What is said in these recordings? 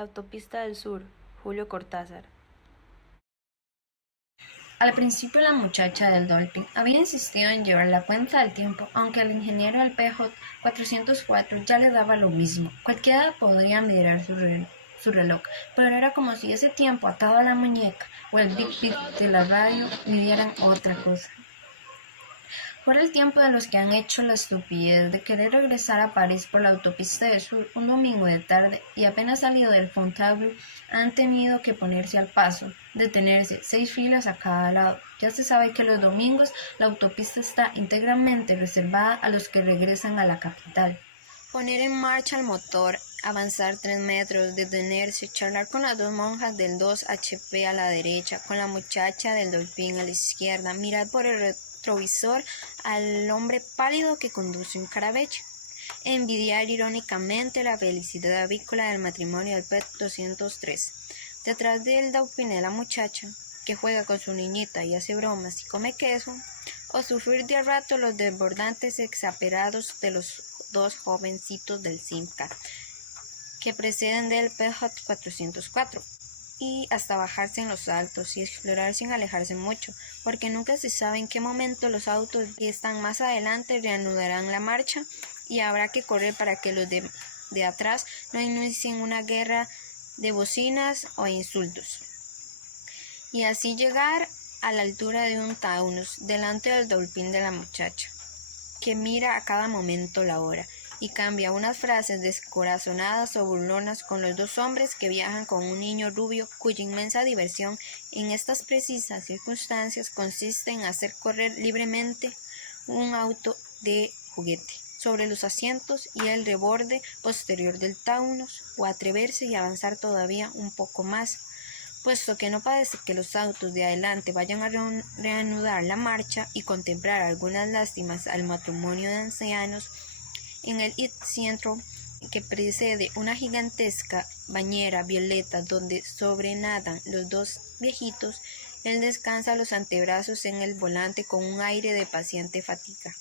La autopista del sur, Julio Cortázar. Al principio la muchacha del Dolphin había insistido en llevar la cuenta del tiempo, aunque al ingeniero del PJ 404 ya le daba lo mismo. Cualquiera podría mirar su reloj, pero era como si ese tiempo atado a la muñeca o el Big Beat de la radio midieran otra cosa. Fuera el tiempo de los que han hecho la estupidez de querer regresar a París por la autopista del sur un domingo de tarde y apenas salido del Fontainebleau han tenido que ponerse al paso, detenerse, 6 filas a cada lado. Ya se sabe que los domingos la autopista está íntegramente reservada a los que regresan a la capital. Poner en marcha el motor, avanzar 3 metros, detenerse, charlar con las dos monjas del 2HP a la derecha, con la muchacha del Dolphin a la izquierda, mirar por el retrovisor al hombre pálido que conduce un carabeche, envidiar irónicamente la felicidad avícola del matrimonio del PET 203. Detrás del Dolphin la muchacha, que juega con su niñita y hace bromas y come queso, o sufrir de a rato los desbordantes exasperados de los dos jovencitos del Simca, que preceden del PJ 404, y hasta bajarse en los altos y explorar sin alejarse mucho, porque nunca se sabe en qué momento los autos que están más adelante reanudarán la marcha y habrá que correr para que los de atrás no inicien una guerra de bocinas o insultos. Y así llegar a la altura de un Taunus, delante del Dolphin de la muchacha, que mira a cada momento la hora y cambia unas frases descorazonadas o burlonas con los dos hombres que viajan con un niño rubio cuya inmensa diversión en estas precisas circunstancias consiste en hacer correr libremente un auto de juguete sobre los asientos y el reborde posterior del Taunus, o atreverse y avanzar todavía un poco más, puesto que no parece que los autos de adelante vayan a reanudar la marcha, y contemplar algunas lástimas al matrimonio de ancianos en el centro que precede una gigantesca bañera violeta donde sobrenadan los dos viejitos. Él descansa los antebrazos en el volante con un aire de paciente fatiga.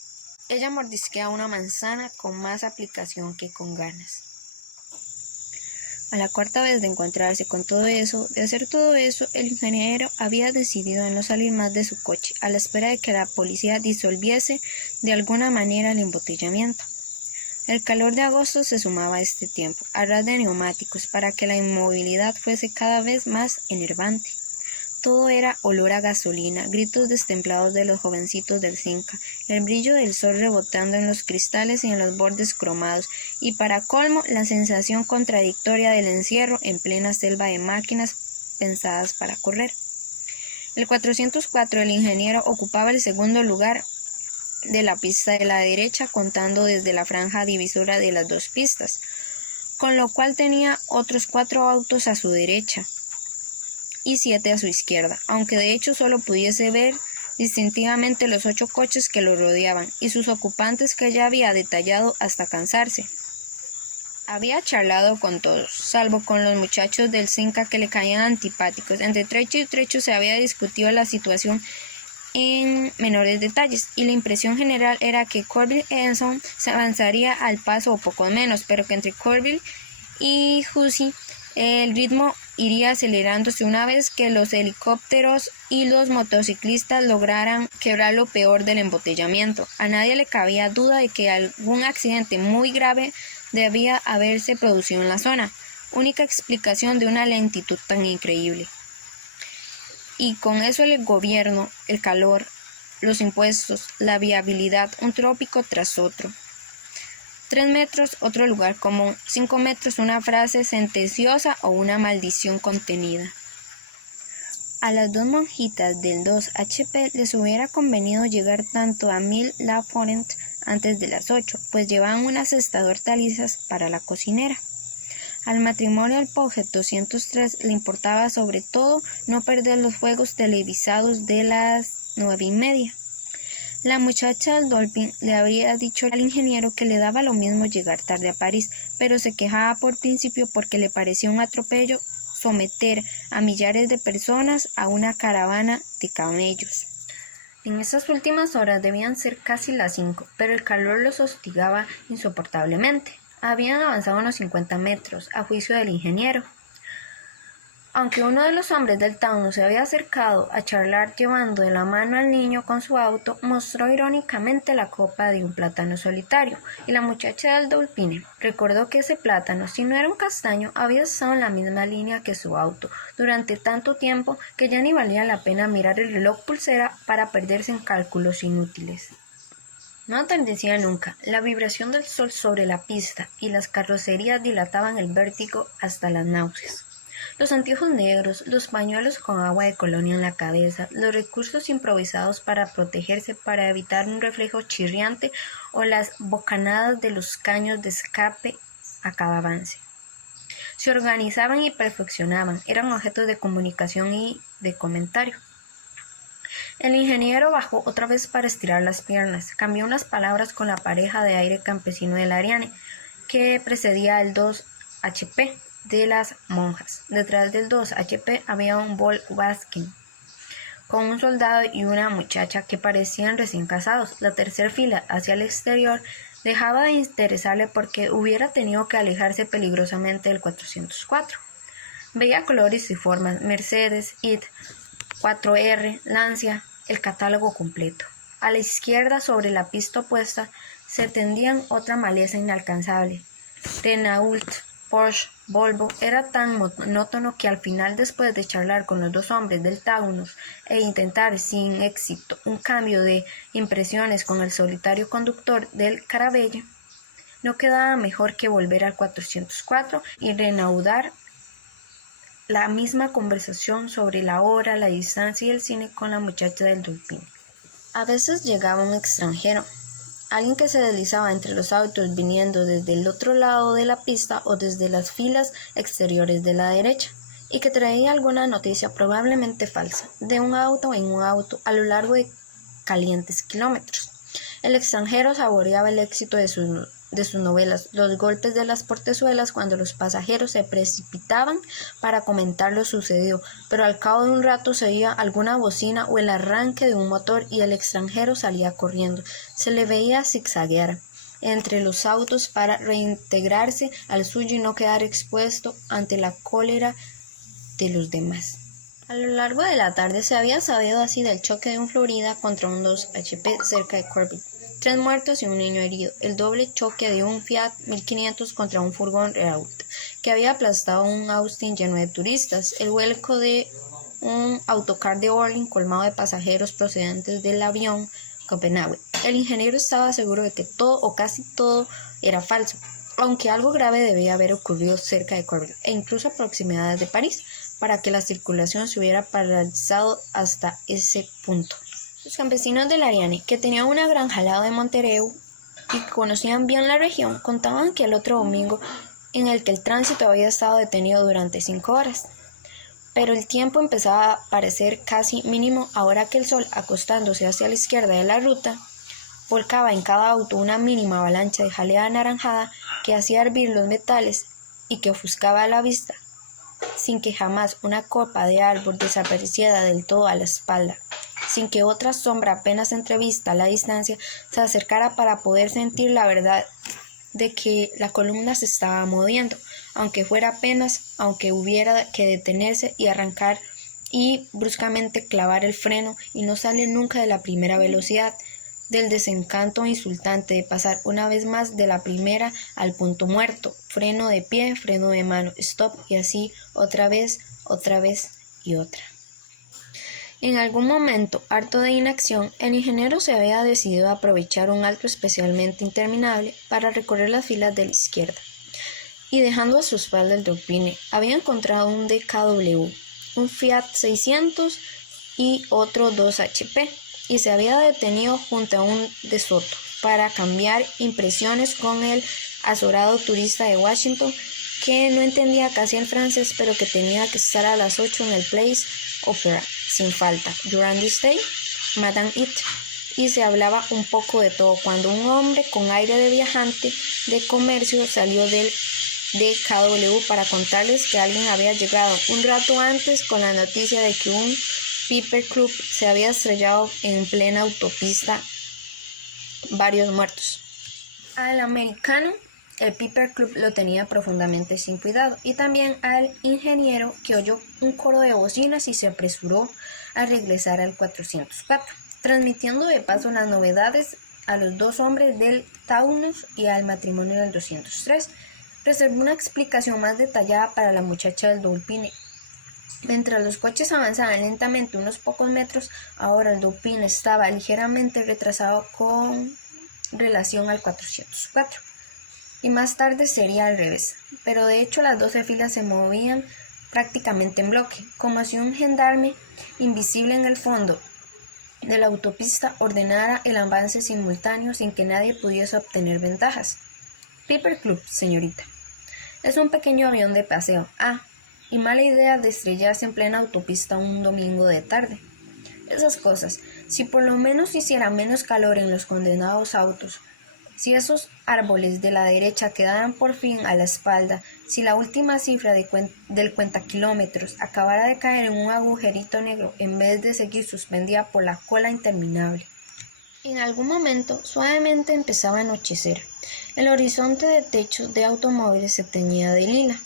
Ella mordisquea una manzana con más aplicación que con ganas. A la cuarta vez de encontrarse con todo eso, de hacer todo eso, el ingeniero había decidido en no salir más de su coche, a la espera de que la policía disolviese de alguna manera el embotellamiento. El calor de agosto se sumaba a este tiempo, a ras de neumáticos, para que la inmovilidad fuese cada vez más enervante. Todo era olor a gasolina, gritos destemplados de los jovencitos del Cinca, el brillo del sol rebotando en los cristales y en los bordes cromados, y para colmo la sensación contradictoria del encierro en plena selva de máquinas pensadas para correr. El 404, el ingeniero, ocupaba el segundo lugar de la pista de la derecha, contando desde la franja divisora de las dos pistas, con lo cual tenía otros 4 autos a su derecha y 7 a su izquierda, aunque de hecho solo pudiese ver distintivamente los 8 coches que lo rodeaban y sus ocupantes, que ya había detallado hasta cansarse. Había charlado con todos, salvo con los muchachos del Cinca que le caían antipáticos. Entre trecho y trecho se había discutido la situación en menores detalles, y la impresión general era que Colville Edson se avanzaría al paso o poco menos, pero que entre Colville y Hussey el ritmo iría acelerándose una vez que los helicópteros y los motociclistas lograran quebrar lo peor del embotellamiento. A nadie le cabía duda de que algún accidente muy grave debía haberse producido en la zona, única explicación de una lentitud tan increíble. Y con eso el gobierno, el calor, los impuestos, la viabilidad, un trópico tras otro. 3 metros, otro lugar común. 5 metros, una frase sentenciosa o una maldición contenida. A las dos monjitas del 2HP les hubiera convenido llegar tanto a Mille La Forêt antes de las 8, pues llevaban una cesta de hortalizas para la cocinera. Al matrimonio del PJ 203 le importaba sobre todo no perder los juegos televisados de las 9:30. La muchacha del Dolphin le habría dicho al ingeniero que le daba lo mismo llegar tarde a París, pero se quejaba por principio porque le parecía un atropello someter a millares de personas a una caravana de camellos. En esas últimas horas debían ser casi las 5, pero el calor los hostigaba insoportablemente. Habían avanzado unos 50 metros, a juicio del ingeniero, Aunque uno de los hombres del Taunus se había acercado a charlar llevando de la mano al niño con su auto, mostró irónicamente la copa de un plátano solitario, y la muchacha del Dolphin recordó que ese plátano, si no era un castaño, había estado en la misma línea que su auto durante tanto tiempo que ya ni valía la pena mirar el reloj pulsera para perderse en cálculos inútiles. No atardecía nunca. La vibración del sol sobre la pista y las carrocerías dilataban el vértigo hasta las náuseas. Los anteojos negros, los pañuelos con agua de colonia en la cabeza, los recursos improvisados para protegerse para evitar un reflejo chirriante o las bocanadas de los caños de escape a cada avance. Se organizaban y perfeccionaban, eran objetos de comunicación y de comentario. El ingeniero bajó otra vez para estirar las piernas, cambió unas palabras con la pareja de aire campesino del Ariane, que precedía el 2HP de las monjas. Detrás del 2HP había un Volkswagen con un soldado y una muchacha que parecían recién casados. La tercera fila hacia el exterior dejaba de interesarle porque hubiera tenido que alejarse peligrosamente del 404. Veía colores y formas, Mercedes, IT, 4R, Lancia, el catálogo completo. A la izquierda, sobre la pista opuesta, se tendían otra maleza inalcanzable. Renault, Porsche, Volvo. Era tan monótono que al final, después de charlar con los dos hombres del Taunus e intentar sin éxito un cambio de impresiones con el solitario conductor del Caravelle, no quedaba mejor que volver al 404 y reanudar la misma conversación sobre la hora, la distancia y el cine con la muchacha del Dolphin. A veces llegaba un extranjero, alguien que se deslizaba entre los autos viniendo desde el otro lado de la pista o desde las filas exteriores de la derecha, y que traía alguna noticia probablemente falsa, de un auto en un auto a lo largo de calientes kilómetros. El extranjero saboreaba el éxito de sus novelas, los golpes de las portezuelas cuando los pasajeros se precipitaban para comentar lo sucedido, pero al cabo de un rato se oía alguna bocina o el arranque de un motor y el extranjero salía corriendo. Se le veía zigzaguear entre los autos para reintegrarse al suyo y no quedar expuesto ante la cólera de los demás. A lo largo de la tarde se había sabido así del choque de un Florida contra un 2HP cerca de Corbin. 3 muertos y un niño herido. El doble choque de un Fiat 1500 contra un furgón Renault, que había aplastado un Austin lleno de turistas. El vuelco de un autocar de Orly colmado de pasajeros procedentes del avión Copenhague. El ingeniero estaba seguro de que todo o casi todo era falso, aunque algo grave debía haber ocurrido cerca de Corbin e incluso a proximidades de París, para que la circulación se hubiera paralizado hasta ese punto. Los campesinos del Ariane, que tenían una granja al lado de Monterrey y que conocían bien la región, contaban que el otro domingo en el que el tránsito había estado detenido durante 5 horas. Pero el tiempo empezaba a parecer casi mínimo ahora que el sol, acostándose hacia la izquierda de la ruta, volcaba en cada auto una mínima avalancha de jalea anaranjada que hacía hervir los metales y que ofuscaba la vista, sin que jamás una copa de árbol desapareciera del todo a la espalda, sin que otra sombra apenas entrevista a la distancia se acercara para poder sentir la verdad de que la columna se estaba moviendo, aunque fuera apenas, aunque hubiera que detenerse y arrancar y bruscamente clavar el freno y no salir nunca de la primera velocidad, del desencanto insultante de pasar una vez más de la primera al punto muerto, freno de pie, freno de mano, stop y así otra vez y otra. En algún momento, harto de inacción, el ingeniero se había decidido a aprovechar un alto especialmente interminable para recorrer las filas de la izquierda, y dejando a su espalda el Dolphin, había encontrado un DKW, un Fiat 600 y otro 2HP, y se había detenido junto a un De Soto para cambiar impresiones con el azorado turista de Washington que no entendía casi el francés, pero que tenía que estar a las 8 en el Place Opera sin falta, Durand Stay, Madame It, y se hablaba un poco de todo cuando un hombre con aire de viajante de comercio salió del DKW para contarles que alguien había llegado un rato antes con la noticia de que un Piper Club se había estrellado en plena autopista, varios muertos. Al americano el Piper Club lo tenía profundamente sin cuidado, y también al ingeniero, que oyó un coro de bocinas y se apresuró a regresar al 404, transmitiendo de paso las novedades a los dos hombres del Taunus y al matrimonio del 203. Reservó una explicación más detallada para la muchacha del Dolphin. Mientras los coches avanzaban lentamente unos pocos metros, ahora el Dolphin estaba ligeramente retrasado con relación al 404. Y más tarde sería al revés, pero de hecho las 12 filas se movían prácticamente en bloque, como si un gendarme invisible en el fondo de la autopista ordenara el avance simultáneo sin que nadie pudiese obtener ventajas. Piper Club, señorita. Es un pequeño avión de paseo. Y mala idea de estrellarse en plena autopista un domingo de tarde. Esas cosas. Si por lo menos hiciera menos calor en los condenados autos, si esos árboles de la derecha quedaran por fin a la espalda, si la última cifra del cuentakilómetros acabara de caer en un agujerito negro en vez de seguir suspendida por la cola interminable. En algún momento, suavemente empezaba a anochecer. El horizonte de techos de automóviles se teñía de lila.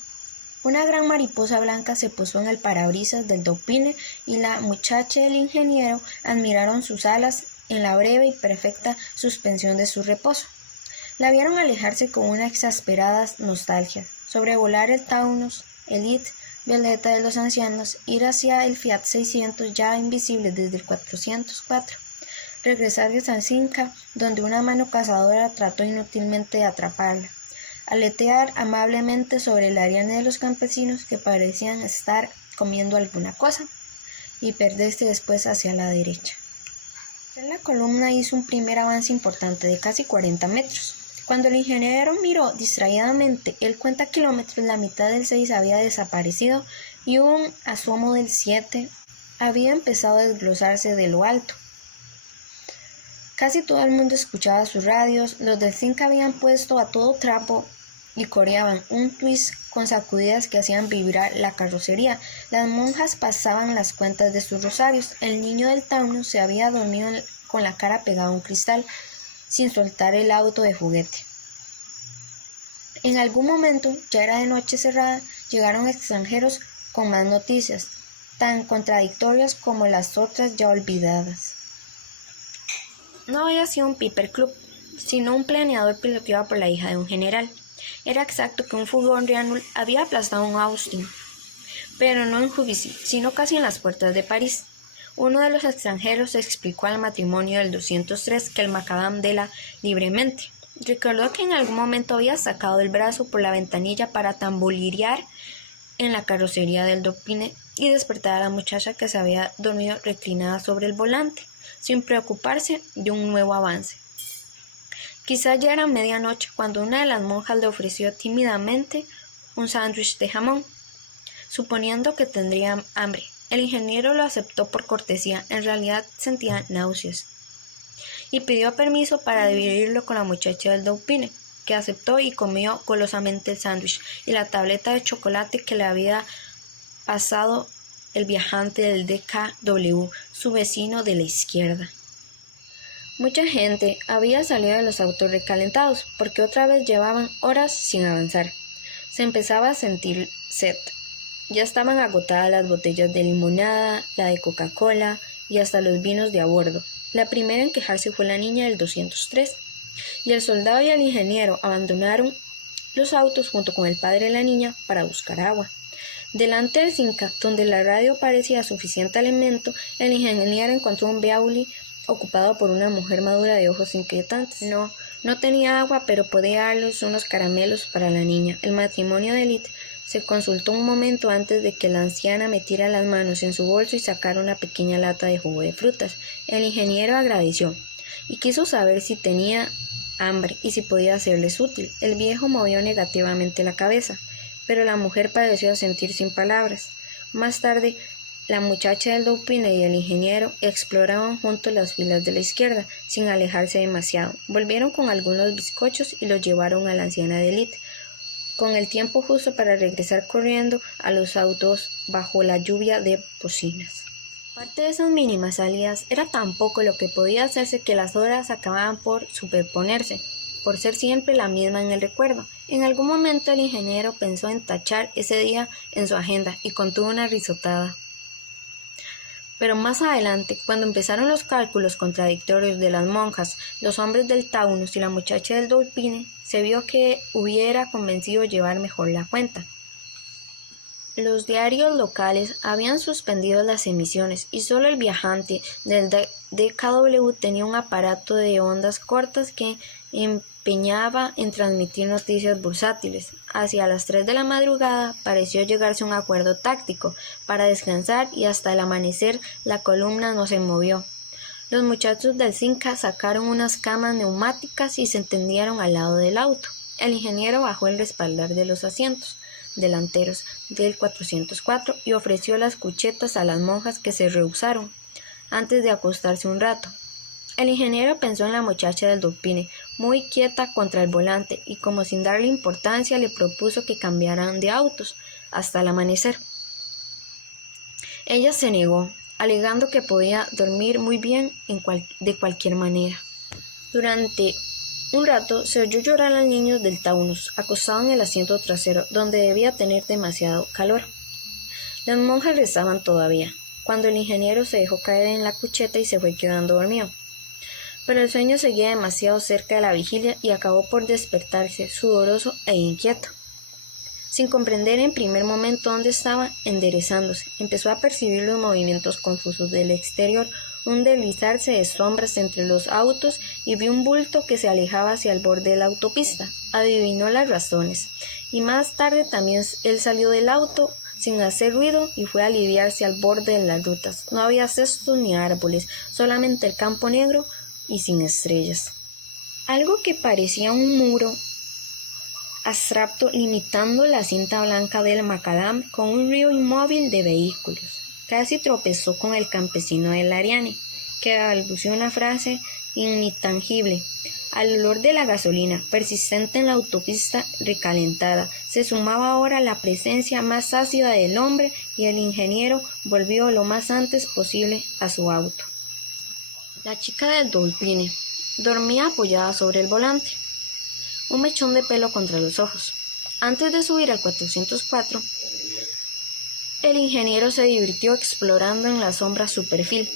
Una gran mariposa blanca se posó en el parabrisas del Dolphin y la muchacha y el ingeniero admiraron sus alas en la breve y perfecta suspensión de su reposo. La vieron alejarse con una exasperada nostalgia, sobrevolar el Taunus, el Elite, Violeta de los ancianos, ir hacia el Fiat 600 ya invisible desde el 404, regresar de Sancinca, donde una mano cazadora trató inútilmente de atraparla, aletear amablemente sobre el ariane de los campesinos que parecían estar comiendo alguna cosa, y perderse después hacia la derecha. La columna hizo un primer avance importante de casi 40 metros. Cuando el ingeniero miró distraídamente el cuentakilómetros, la mitad del 6 había desaparecido y un asomo del 7 había empezado a desglosarse de lo alto. Casi todo el mundo escuchaba sus radios, los del 5 habían puesto a todo trapo y coreaban un twist con sacudidas que hacían vibrar la carrocería. Las monjas pasaban las cuentas de sus rosarios. El niño del Taunus se había dormido con la cara pegada a un cristal, sin soltar el auto de juguete. En algún momento, ya era de noche cerrada, llegaron extranjeros con más noticias, tan contradictorias como las otras ya olvidadas. No había sido un Piper Club, sino un planeador piloteado por la hija de un general. Era exacto que un furgón Renault había aplastado un Austin, pero no en Juvisy, sino casi en las puertas de París. Uno de los extranjeros explicó al matrimonio del 203 que el macadam de la libremente. Recordó que en algún momento había sacado el brazo por la ventanilla para tamborilear en la carrocería del Dolphin y despertar a la muchacha que se había dormido reclinada sobre el volante, sin preocuparse de un nuevo avance. Quizá ya era medianoche cuando una de las monjas le ofreció tímidamente un sándwich de jamón, suponiendo que tendría hambre. El ingeniero lo aceptó por cortesía, en realidad sentía náuseas, y pidió permiso para dividirlo con la muchacha del Dolphin, que aceptó y comió golosamente el sándwich y la tableta de chocolate que le había pasado el viajante del DKW, su vecino de la izquierda. Mucha gente había salido de los autos recalentados, porque otra vez llevaban horas sin avanzar. Se empezaba a sentir sed. Ya estaban agotadas las botellas de limonada, la de Coca-Cola y hasta los vinos de a bordo. La primera en quejarse fue la niña del 203, y el soldado y el ingeniero abandonaron los autos junto con el padre de la niña para buscar agua. Delante del Cinca, donde la radio parecía suficiente alimento, el ingeniero encontró un Beauly ocupado por una mujer madura de ojos inquietantes. No tenía agua, pero podía darles unos caramelos para la niña. El matrimonio de Elite se consultó un momento antes de que la anciana metiera las manos en su bolso y sacara una pequeña lata de jugo de frutas. El ingeniero agradeció y quiso saber si tenía hambre y si podía serles útil. El viejo movió negativamente la cabeza, pero la mujer pareció asentir sin palabras. Más tarde, la muchacha del Dolphin y el ingeniero exploraban juntos las filas de la izquierda, sin alejarse demasiado. Volvieron con algunos bizcochos y los llevaron a la anciana de Elite, con el tiempo justo para regresar corriendo a los autos bajo la lluvia de bocinas. Parte de esas mínimas salidas era tan poco lo que podía hacerse que las horas acababan por superponerse, por ser siempre la misma en el recuerdo. En algún momento el ingeniero pensó en tachar ese día en su agenda y contuvo una risotada. Pero más adelante, cuando empezaron los cálculos contradictorios de las monjas, los hombres del Taunus y la muchacha del Dolpine, se vio que hubiera convencido llevar mejor la cuenta. Los diarios locales habían suspendido las emisiones y solo el viajante del DKW tenía un aparato de ondas cortas que empeñaba en transmitir noticias bursátiles. Hacia las 3 de la madrugada pareció llegarse a un acuerdo táctico para descansar y hasta el amanecer la columna no se movió. Los muchachos del Cinca sacaron unas camas neumáticas y se tendieron al lado del auto. El ingeniero bajó el respaldar de los asientos delanteros del 404 y ofreció las cuchetas a las monjas que se rehusaron antes de acostarse un rato. El ingeniero pensó en la muchacha del Dolpine, muy quieta contra el volante, y como sin darle importancia le propuso que cambiaran de autos hasta el amanecer. Ella se negó, alegando que podía dormir muy bien de cualquier manera. Durante un rato se oyó llorar al niño del Taunus, acostado en el asiento trasero, donde debía tener demasiado calor. Las monjas rezaban todavía, cuando el ingeniero se dejó caer en la cucheta y se fue quedando dormido. Pero el sueño seguía demasiado cerca de la vigilia y acabó por despertarse, sudoroso e inquieto. Sin comprender en primer momento dónde estaba, enderezándose, empezó a percibir los movimientos confusos del exterior, un deslizarse de sombras entre los autos y vio un bulto que se alejaba hacia el borde de la autopista. Adivinó las razones, y más tarde también él salió del auto sin hacer ruido y fue a aliviarse al borde de las rutas. No había cestos ni árboles, solamente el campo negro y sin estrellas. Algo que parecía un muro abstracto limitando la cinta blanca del macadam con un río inmóvil de vehículos. Casi tropezó con el campesino del Ariane, que balbuceó una frase inintangible. Al olor de la gasolina, persistente en la autopista recalentada, se sumaba ahora la presencia más ácida del hombre y el ingeniero volvió lo más antes posible a su auto. La chica del Dolpine dormía apoyada sobre el volante, un mechón de pelo contra los ojos. Antes de subir al 404, el ingeniero se divirtió explorando en la sombra su perfil,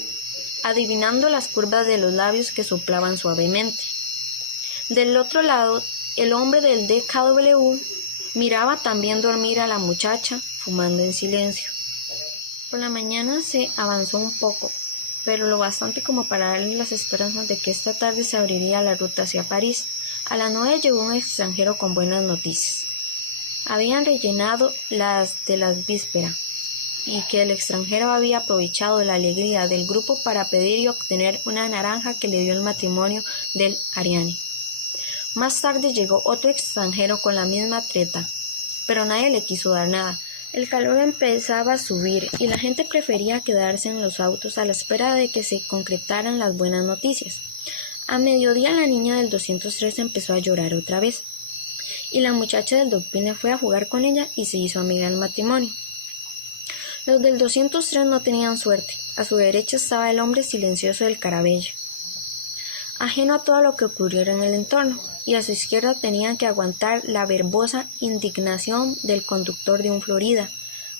adivinando las curvas de los labios que soplaban suavemente. Del otro lado, el hombre del DKW miraba también dormir a la muchacha, fumando en silencio. Por la mañana se avanzó un poco, pero lo bastante como para darle las esperanzas de que esta tarde se abriría la ruta hacia París. A las 9 llegó un extranjero con buenas noticias. Habían rellenado las de la víspera, y que el extranjero había aprovechado la alegría del grupo para pedir y obtener una naranja que le dio el matrimonio del Ariane. Más tarde llegó otro extranjero con la misma treta, pero nadie le quiso dar nada. El calor empezaba a subir y la gente prefería quedarse en los autos a la espera de que se concretaran las buenas noticias. A mediodía la niña del 203 empezó a llorar otra vez, y la muchacha del Dolpine fue a jugar con ella y se hizo amiga del matrimonio. Los del 203 no tenían suerte. A su derecha estaba el hombre silencioso del Carabello, ajeno a todo lo que ocurriera en el entorno, y a su izquierda tenían que aguantar la verbosa indignación del conductor de un Florida,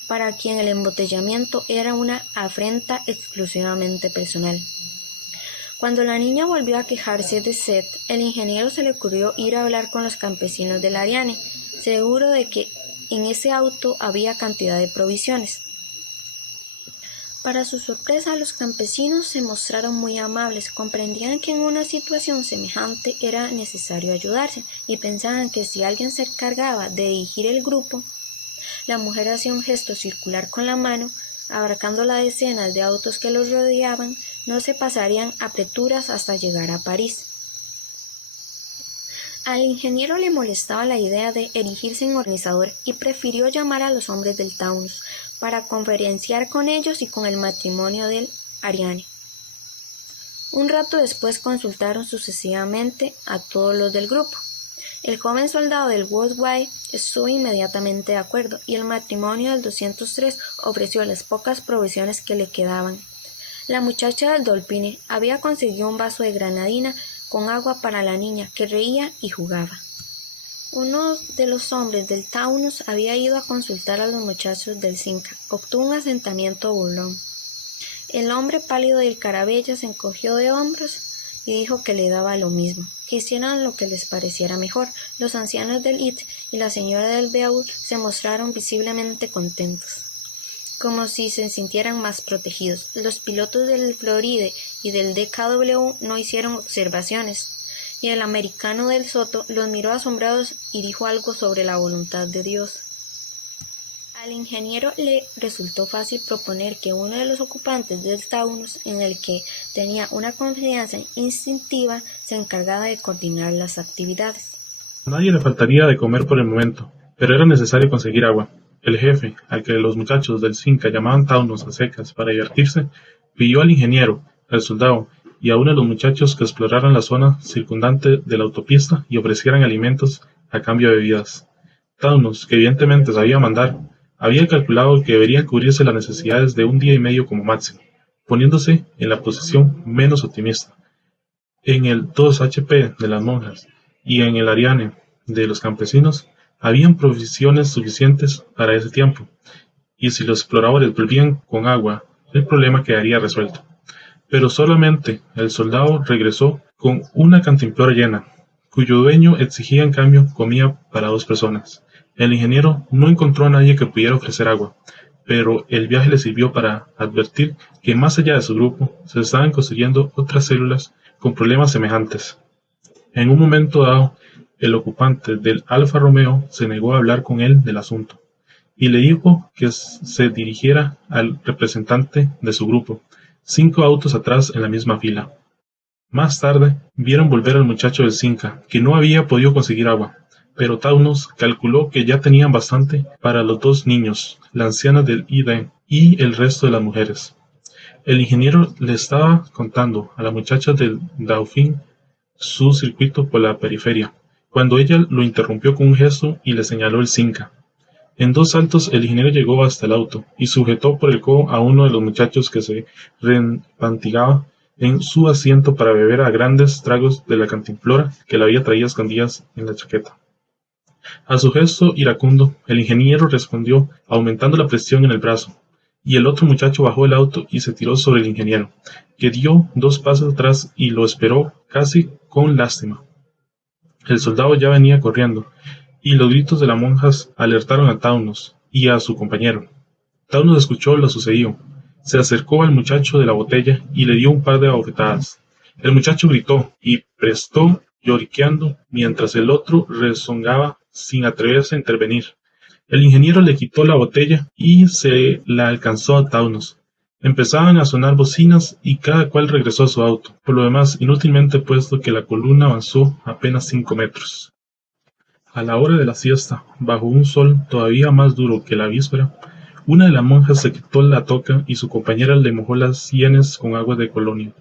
para quien el embotellamiento era una afrenta exclusivamente personal. Cuando la niña volvió a quejarse de sed, el ingeniero se le ocurrió ir a hablar con los campesinos del Ariane, seguro de que en ese auto había cantidad de provisiones. Para su sorpresa, los campesinos se mostraron muy amables, comprendían que en una situación semejante era necesario ayudarse y pensaban que si alguien se encargaba de dirigir el grupo, la mujer hacía un gesto circular con la mano, abarcando las decenas de autos que los rodeaban, no se pasarían apreturas hasta llegar a París. Al ingeniero le molestaba la idea de erigirse en organizador y prefirió llamar a los hombres del Taunus para conferenciar con ellos y con el matrimonio del Ariane. Un rato después consultaron sucesivamente a todos los del grupo. El joven soldado del Worldwide estuvo inmediatamente de acuerdo y el matrimonio del 203 ofreció las pocas provisiones que le quedaban. La muchacha del Dolpine había conseguido un vaso de granadina con agua para la niña, que reía y jugaba. Uno de los hombres del Taunus había ido a consultar a los muchachos del Cinca. Obtuvo un asentamiento burlón. El hombre pálido del Carabella se encogió de hombros y dijo que le daba lo mismo, que hicieran lo que les pareciera mejor. Los ancianos del IT y la señora del Beaur se mostraron visiblemente contentos, como si se sintieran más protegidos. Los pilotos del Floride y del DKW no hicieron observaciones, y el americano del Soto los miró asombrados y dijo algo sobre la voluntad de Dios. Al ingeniero le resultó fácil proponer que uno de los ocupantes del Taunus, en el que tenía una confianza instintiva, se encargara de coordinar las actividades. A nadie le faltaría de comer por el momento, pero era necesario conseguir agua. El jefe, al que los muchachos del Cinca llamaban Taunus a secas para divertirse, pidió al ingeniero, al soldado y a uno de los muchachos que exploraran la zona circundante de la autopista y ofrecieran alimentos a cambio de bebidas. Taunus, que evidentemente sabía mandar, había calculado que deberían cubrirse las necesidades de un día y medio como máximo, poniéndose en la posición menos optimista. En el 2HP de las monjas y en el Ariane de los campesinos habían provisiones suficientes para ese tiempo, y si los exploradores volvían con agua, el problema quedaría resuelto. Pero solamente el soldado regresó con una cantimplora llena, cuyo dueño exigía en cambio comida para 2 personas. El ingeniero no encontró a nadie que pudiera ofrecer agua, pero el viaje le sirvió para advertir que más allá de su grupo se estaban construyendo otras células con problemas semejantes. En un momento dado, el ocupante del Alfa Romeo se negó a hablar con él del asunto, y le dijo que se dirigiera al representante de su grupo, 5 autos atrás en la misma fila. Más tarde, vieron volver al muchacho del Cinca, que no había podido conseguir agua, pero Taunus calculó que ya tenían bastante para los 2 niños, la anciana del ID y el resto de las mujeres. El ingeniero le estaba contando a la muchacha del Dauphin su circuito por la periferia, cuando ella lo interrumpió con un gesto y le señaló el Cinca. En 2 saltos el ingeniero llegó hasta el auto y sujetó por el codo a uno de los muchachos que se repantigaba en su asiento para beber a grandes tragos de la cantimplora que le había traído escondidas en la chaqueta. A su gesto iracundo, el ingeniero respondió aumentando la presión en el brazo, y el otro muchacho bajó del auto y se tiró sobre el ingeniero, que dio 2 pasos atrás y lo esperó casi con lástima. El soldado ya venía corriendo, y los gritos de las monjas alertaron a Taunus y a su compañero. Taunus escuchó lo sucedido, se acercó al muchacho de la botella y le dio un par de bofetadas. El muchacho gritó y prestó lloriqueando mientras el otro rezongaba sin atreverse a intervenir. El ingeniero le quitó la botella y se la alcanzó a Taunus. Empezaban a sonar bocinas y cada cual regresó a su auto, por lo demás inútilmente puesto que la columna avanzó apenas 5 metros. A la hora de la siesta, bajo un sol todavía más duro que la víspera, una de las monjas se quitó la toca y su compañera le mojó las sienes con agua de colonia.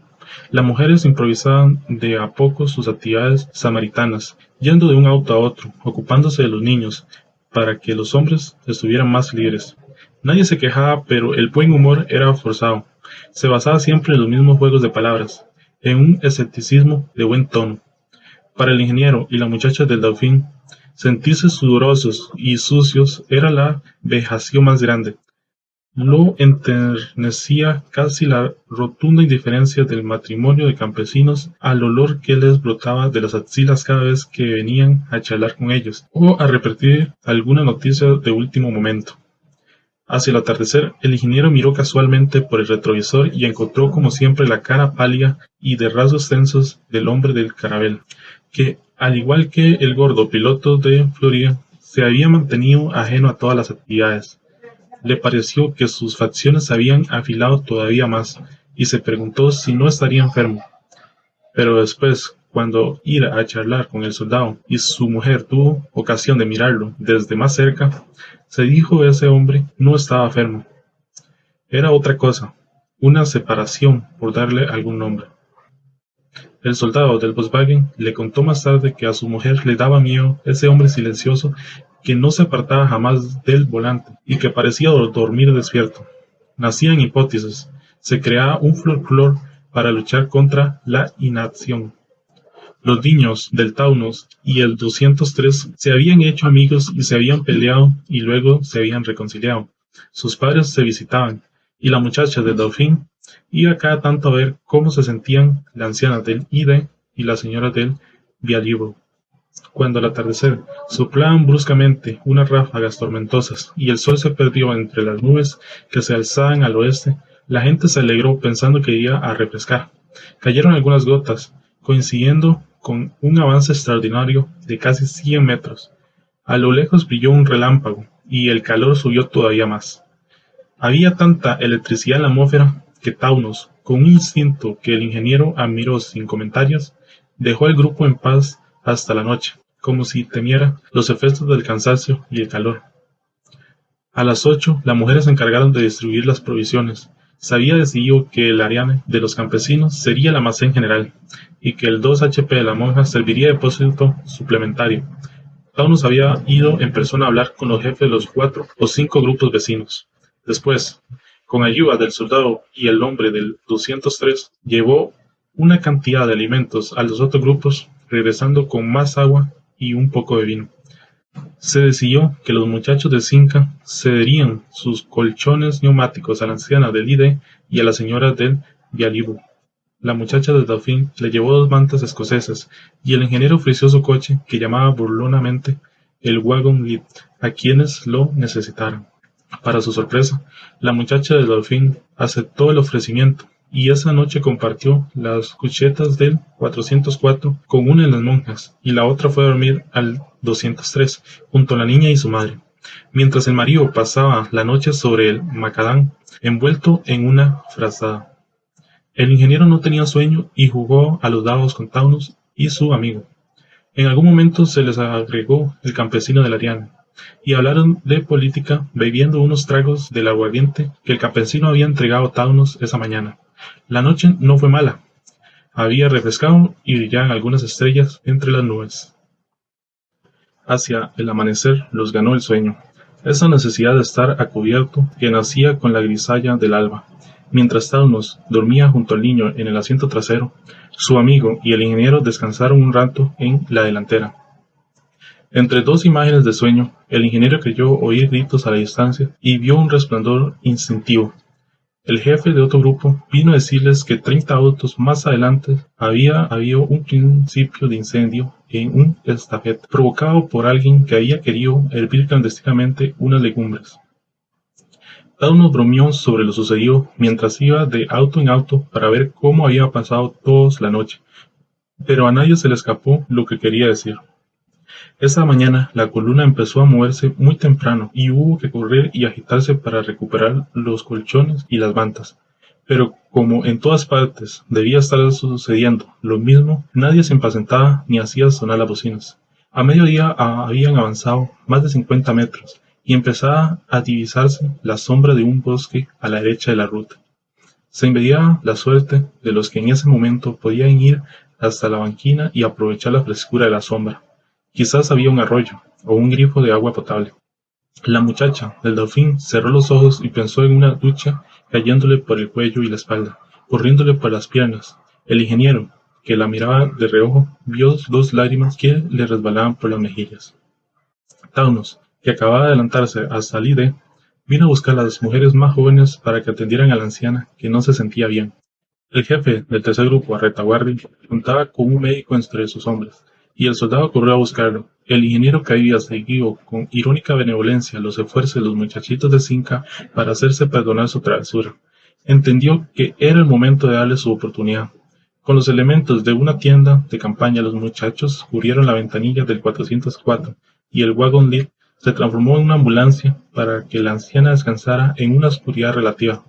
Las mujeres improvisaban de a poco sus actividades samaritanas, yendo de un auto a otro, ocupándose de los niños, para que los hombres estuvieran más libres. Nadie se quejaba, pero el buen humor era forzado. Se basaba siempre en los mismos juegos de palabras, en un escepticismo de buen tono. Para el ingeniero y la muchacha del Dauphin, sentirse sudorosos y sucios era la vejación más grande. Lo enternecía casi la rotunda indiferencia del matrimonio de campesinos al olor que les brotaba de las axilas cada vez que venían a charlar con ellos o a repetir alguna noticia de último momento. Hacia el atardecer, el ingeniero miró casualmente por el retrovisor y encontró como siempre la cara pálida y de rasgos tensos del hombre del Caravelle, que, al igual que el gordo piloto de Florida, se había mantenido ajeno a todas las actividades. Le pareció que sus facciones se habían afilado todavía más, y se preguntó si no estaría enfermo. Pero después, cuando ir a charlar con el soldado y su mujer tuvo ocasión de mirarlo desde más cerca, se dijo que ese hombre no estaba enfermo. Era otra cosa, una separación, por darle algún nombre. El soldado del Volkswagen le contó más tarde que a su mujer le daba miedo ese hombre silencioso que no se apartaba jamás del volante y que parecía dormir despierto. Nacían hipótesis, se creaba un folclore para luchar contra la inacción. Los niños del Taunus y el 203 se habían hecho amigos y se habían peleado y luego se habían reconciliado. Sus padres se visitaban, y la muchacha del Dauphin iba cada tanto a ver cómo se sentían la anciana del Ide y la señora del Bialibro. Cuando al atardecer soplaban bruscamente unas ráfagas tormentosas y el sol se perdió entre las nubes que se alzaban al oeste, la gente se alegró pensando que iba a refrescar. Cayeron algunas gotas, coincidiendo con un avance extraordinario de casi 100 metros. A lo lejos brilló un relámpago y el calor subió todavía más. Había tanta electricidad en la atmósfera que Taunus, con un instinto que el ingeniero admiró sin comentarios, dejó al grupo en paz hasta la noche, como si temiera los efectos del cansancio y el calor. A las 8, las mujeres se encargaron de distribuir las provisiones. Se había decidido que el Ariane de los campesinos sería el almacén general, y que el 2 HP de la monja serviría de depósito suplementario. Taunus había ido en persona a hablar con los jefes de los 4 o 5 grupos vecinos. Después, con ayuda del soldado y el hombre del 203, llevó una cantidad de alimentos a los otros grupos, regresando con más agua y un poco de vino. Se decidió que los muchachos de Cinca cederían sus colchones neumáticos a la anciana del Ide y a la señora del Bialibro. La muchacha del Dauphin le llevó 2 mantas escocesas, y el ingeniero ofreció su coche, que llamaba burlonamente el Wagon Lead, a quienes lo necesitaran. Para su sorpresa, la muchacha del Dauphin aceptó el ofrecimiento, y esa noche compartió las cuchetas del 404 con una de las monjas, y la otra fue a dormir al 203, junto a la niña y su madre. Mientras el marido pasaba la noche sobre el macadam, envuelto en una frazada. El ingeniero no tenía sueño y jugó a los dados con Taunus y su amigo. En algún momento se les agregó el campesino del Ariane, y hablaron de política bebiendo unos tragos del aguardiente que el campesino había entregado a Taunus esa mañana. La noche no fue mala. Había refrescado y brillaban algunas estrellas entre las nubes. Hacia el amanecer los ganó el sueño, esa necesidad de estar a cubierto que nacía con la grisalla del alba. Mientras Taunus dormía junto al niño en el asiento trasero, su amigo y el ingeniero descansaron un rato en la delantera. Entre 2 imágenes de sueño, el ingeniero creyó oír gritos a la distancia y vio un resplandor instintivo. El jefe de otro grupo vino a decirles que 30 autos más adelante había habido un principio de incendio en un estafet provocado por alguien que había querido hervir clandestinamente unas legumbres. Taunus bromeó sobre lo sucedido mientras iba de auto en auto para ver cómo había pasado todos la noche, pero a nadie se le escapó lo que quería decir. Esa mañana la columna empezó a moverse muy temprano y hubo que correr y agitarse para recuperar los colchones y las mantas. Pero como en todas partes debía estar sucediendo lo mismo, nadie se impacientaba ni hacía sonar las bocinas. A mediodía habían avanzado más de 50 metros y empezaba a divisarse la sombra de un bosque a la derecha de la ruta. Se envidiaba la suerte de los que en ese momento podían ir hasta la banquina y aprovechar la frescura de la sombra. Quizás había un arroyo o un grifo de agua potable. La muchacha del Dauphin cerró los ojos y pensó en una ducha cayéndole por el cuello y la espalda, corriéndole por las piernas. El ingeniero, que la miraba de reojo, vio 2 lágrimas que le resbalaban por las mejillas. Taunus, que acababa de adelantarse hasta el Ide, vino a buscar a las mujeres más jóvenes para que atendieran a la anciana, que no se sentía bien. El jefe del tercer grupo, a retaguardia, contaba con un médico entre sus hombres, y el soldado corrió a buscarlo. El ingeniero, que había seguido con irónica benevolencia los esfuerzos de los muchachitos de Cinca para hacerse perdonar su travesura, entendió que era el momento de darle su oportunidad. Con los elementos de una tienda de campaña, los muchachos cubrieron la ventanilla del 404, y el Wagon Lead se transformó en una ambulancia para que la anciana descansara en una oscuridad relativa.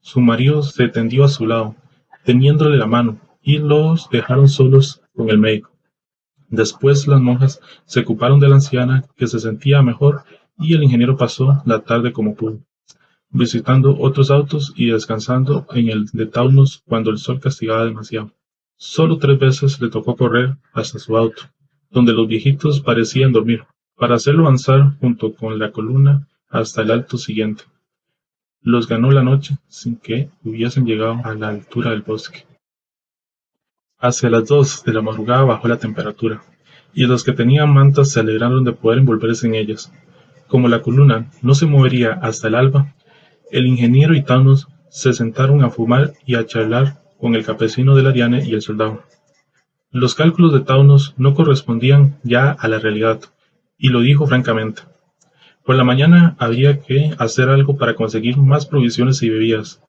Su marido se tendió a su lado, teniéndole la mano, y los dejaron solos con el médico. Después las monjas se ocuparon de la anciana, que se sentía mejor, y el ingeniero pasó la tarde como pudo, visitando otros autos y descansando en el de Taunus cuando el sol castigaba demasiado. Solo 3 veces le tocó correr hasta su auto, donde los viejitos parecían dormir, para hacerlo avanzar junto con la columna hasta el alto siguiente. Los ganó la noche sin que hubiesen llegado a la altura del bosque. Hacia las 2 de la madrugada bajó la temperatura, y los que tenían mantas se alegraron de poder envolverse en ellas. Como la columna no se movería hasta el alba, el ingeniero y Thanos se sentaron a fumar y a charlar con el campesino del Ariane y el soldado. Los cálculos de Thanos no correspondían ya a la realidad, y lo dijo francamente. Por la mañana había que hacer algo para conseguir más provisiones y bebidas.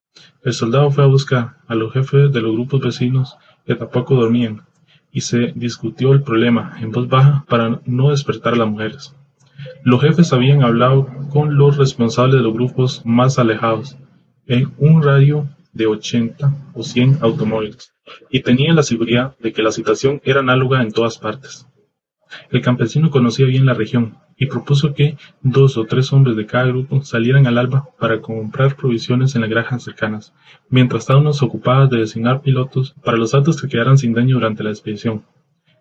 El soldado fue a buscar a los jefes de los grupos vecinos que tampoco dormían, y se discutió el problema en voz baja para no despertar a las mujeres. Los jefes habían hablado con los responsables de los grupos más alejados, en un radio de 80 o 100 automóviles, y tenían la seguridad de que la situación era análoga en todas partes. El campesino conocía bien la región y propuso que 2 o 3 hombres de cada grupo salieran al alba para comprar provisiones en las granjas cercanas, mientras Thanos se ocupaba de designar pilotos para los autos que quedaran sin daño durante la expedición.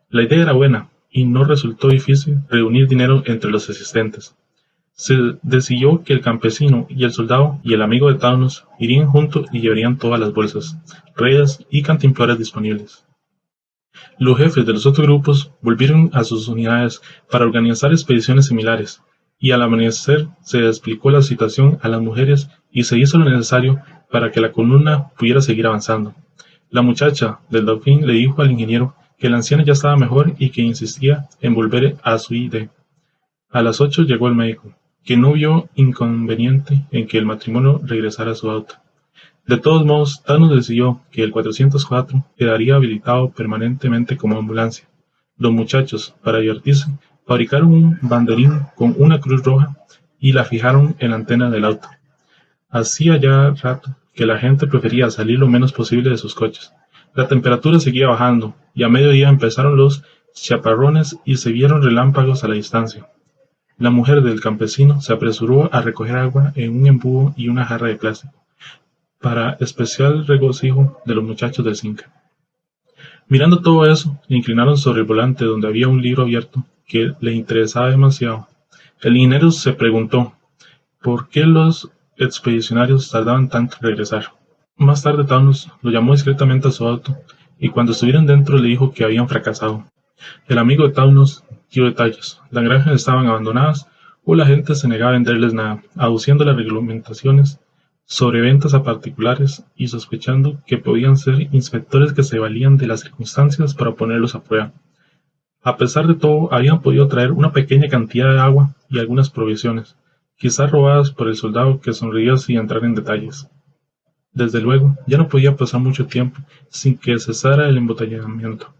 La idea era buena, y no resultó difícil reunir dinero entre los asistentes. Se decidió que el campesino y el soldado y el amigo de Thanos irían juntos y llevarían todas las bolsas, redes y cantimploras disponibles. Los jefes de los otros grupos volvieron a sus unidades para organizar expediciones similares, y al amanecer se explicó la situación a las mujeres y se hizo lo necesario para que la columna pudiera seguir avanzando. La muchacha del Delfín le dijo al ingeniero que la anciana ya estaba mejor y que insistía en volver a su ID. A las 8 llegó el médico, que no vio inconveniente en que el matrimonio regresara a su auto. De todos modos, Thanos decidió que el 404 quedaría habilitado permanentemente como ambulancia. Los muchachos, para divertirse, fabricaron un banderín con una cruz roja y la fijaron en la antena del auto. Hacía ya rato que la gente prefería salir lo menos posible de sus coches. La temperatura seguía bajando, y a mediodía empezaron los chaparrones y se vieron relámpagos a la distancia. La mujer del campesino se apresuró a recoger agua en un embudo y una jarra de plástico, para especial regocijo de los muchachos del Cinca. Mirando todo eso, le inclinaron sobre el volante donde había un libro abierto que le interesaba demasiado. El ingeniero se preguntó por qué los expedicionarios tardaban tanto en regresar. Más tarde Thanos lo llamó discretamente a su auto, y cuando estuvieron dentro le dijo que habían fracasado. El amigo de Thanos dio detalles. Las granjas estaban abandonadas o la gente se negaba a venderles nada, aduciendo las reglamentaciones sobre ventas a particulares y sospechando que podían ser inspectores que se valían de las circunstancias para ponerlos a prueba. A pesar de todo, habían podido traer una pequeña cantidad de agua y algunas provisiones, quizás robadas por el soldado que sonreía sin entrar en detalles. Desde luego, ya no podía pasar mucho tiempo sin que cesara el embotellamiento,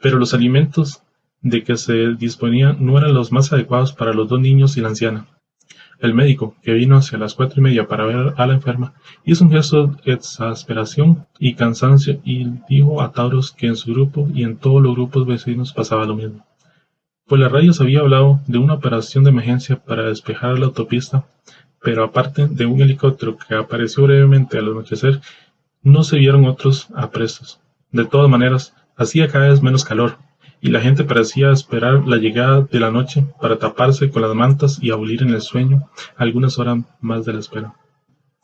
pero los alimentos de que se disponía no eran los más adecuados para los 2 niños y la anciana. El médico, que vino hacia las 4:30 para ver a la enferma, hizo un gesto de exasperación y cansancio y dijo a Tauros que en su grupo y en todos los grupos vecinos pasaba lo mismo. Por la radio se había hablado de una operación de emergencia para despejar la autopista, pero aparte de un helicóptero que apareció brevemente al anochecer, no se vieron otros aprestos. De todas maneras, hacía cada vez menos calor, y la gente parecía esperar la llegada de la noche para taparse con las mantas y abolir en el sueño algunas horas más de la espera.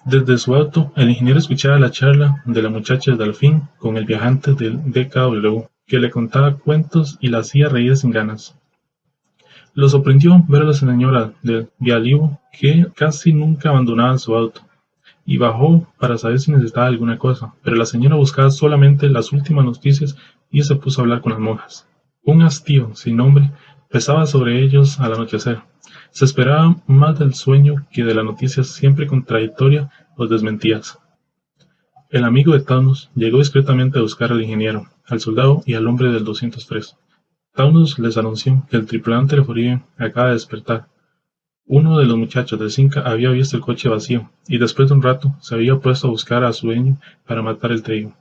Desde su auto, el ingeniero escuchaba la charla de la muchacha del Delfín con el viajante del DKW, que le contaba cuentos y la hacía reír sin ganas. Lo sorprendió ver a la señora del Vialivo, que casi nunca abandonaba su auto, y bajó para saber si necesitaba alguna cosa, pero la señora buscaba solamente las últimas noticias y se puso a hablar con las monjas. Un hastío sin nombre pesaba sobre ellos al anochecer. Se esperaba más del sueño que de las noticias siempre contradictorias o desmentidas. El amigo de Thanos llegó discretamente a buscar al ingeniero, al soldado y al hombre del 203. Thanos les anunció que el tripulante del Fourier acaba de despertar. Uno de los muchachos del Cinca había visto el coche vacío, y después de un rato se había puesto a buscar a su dueño para matar el trío.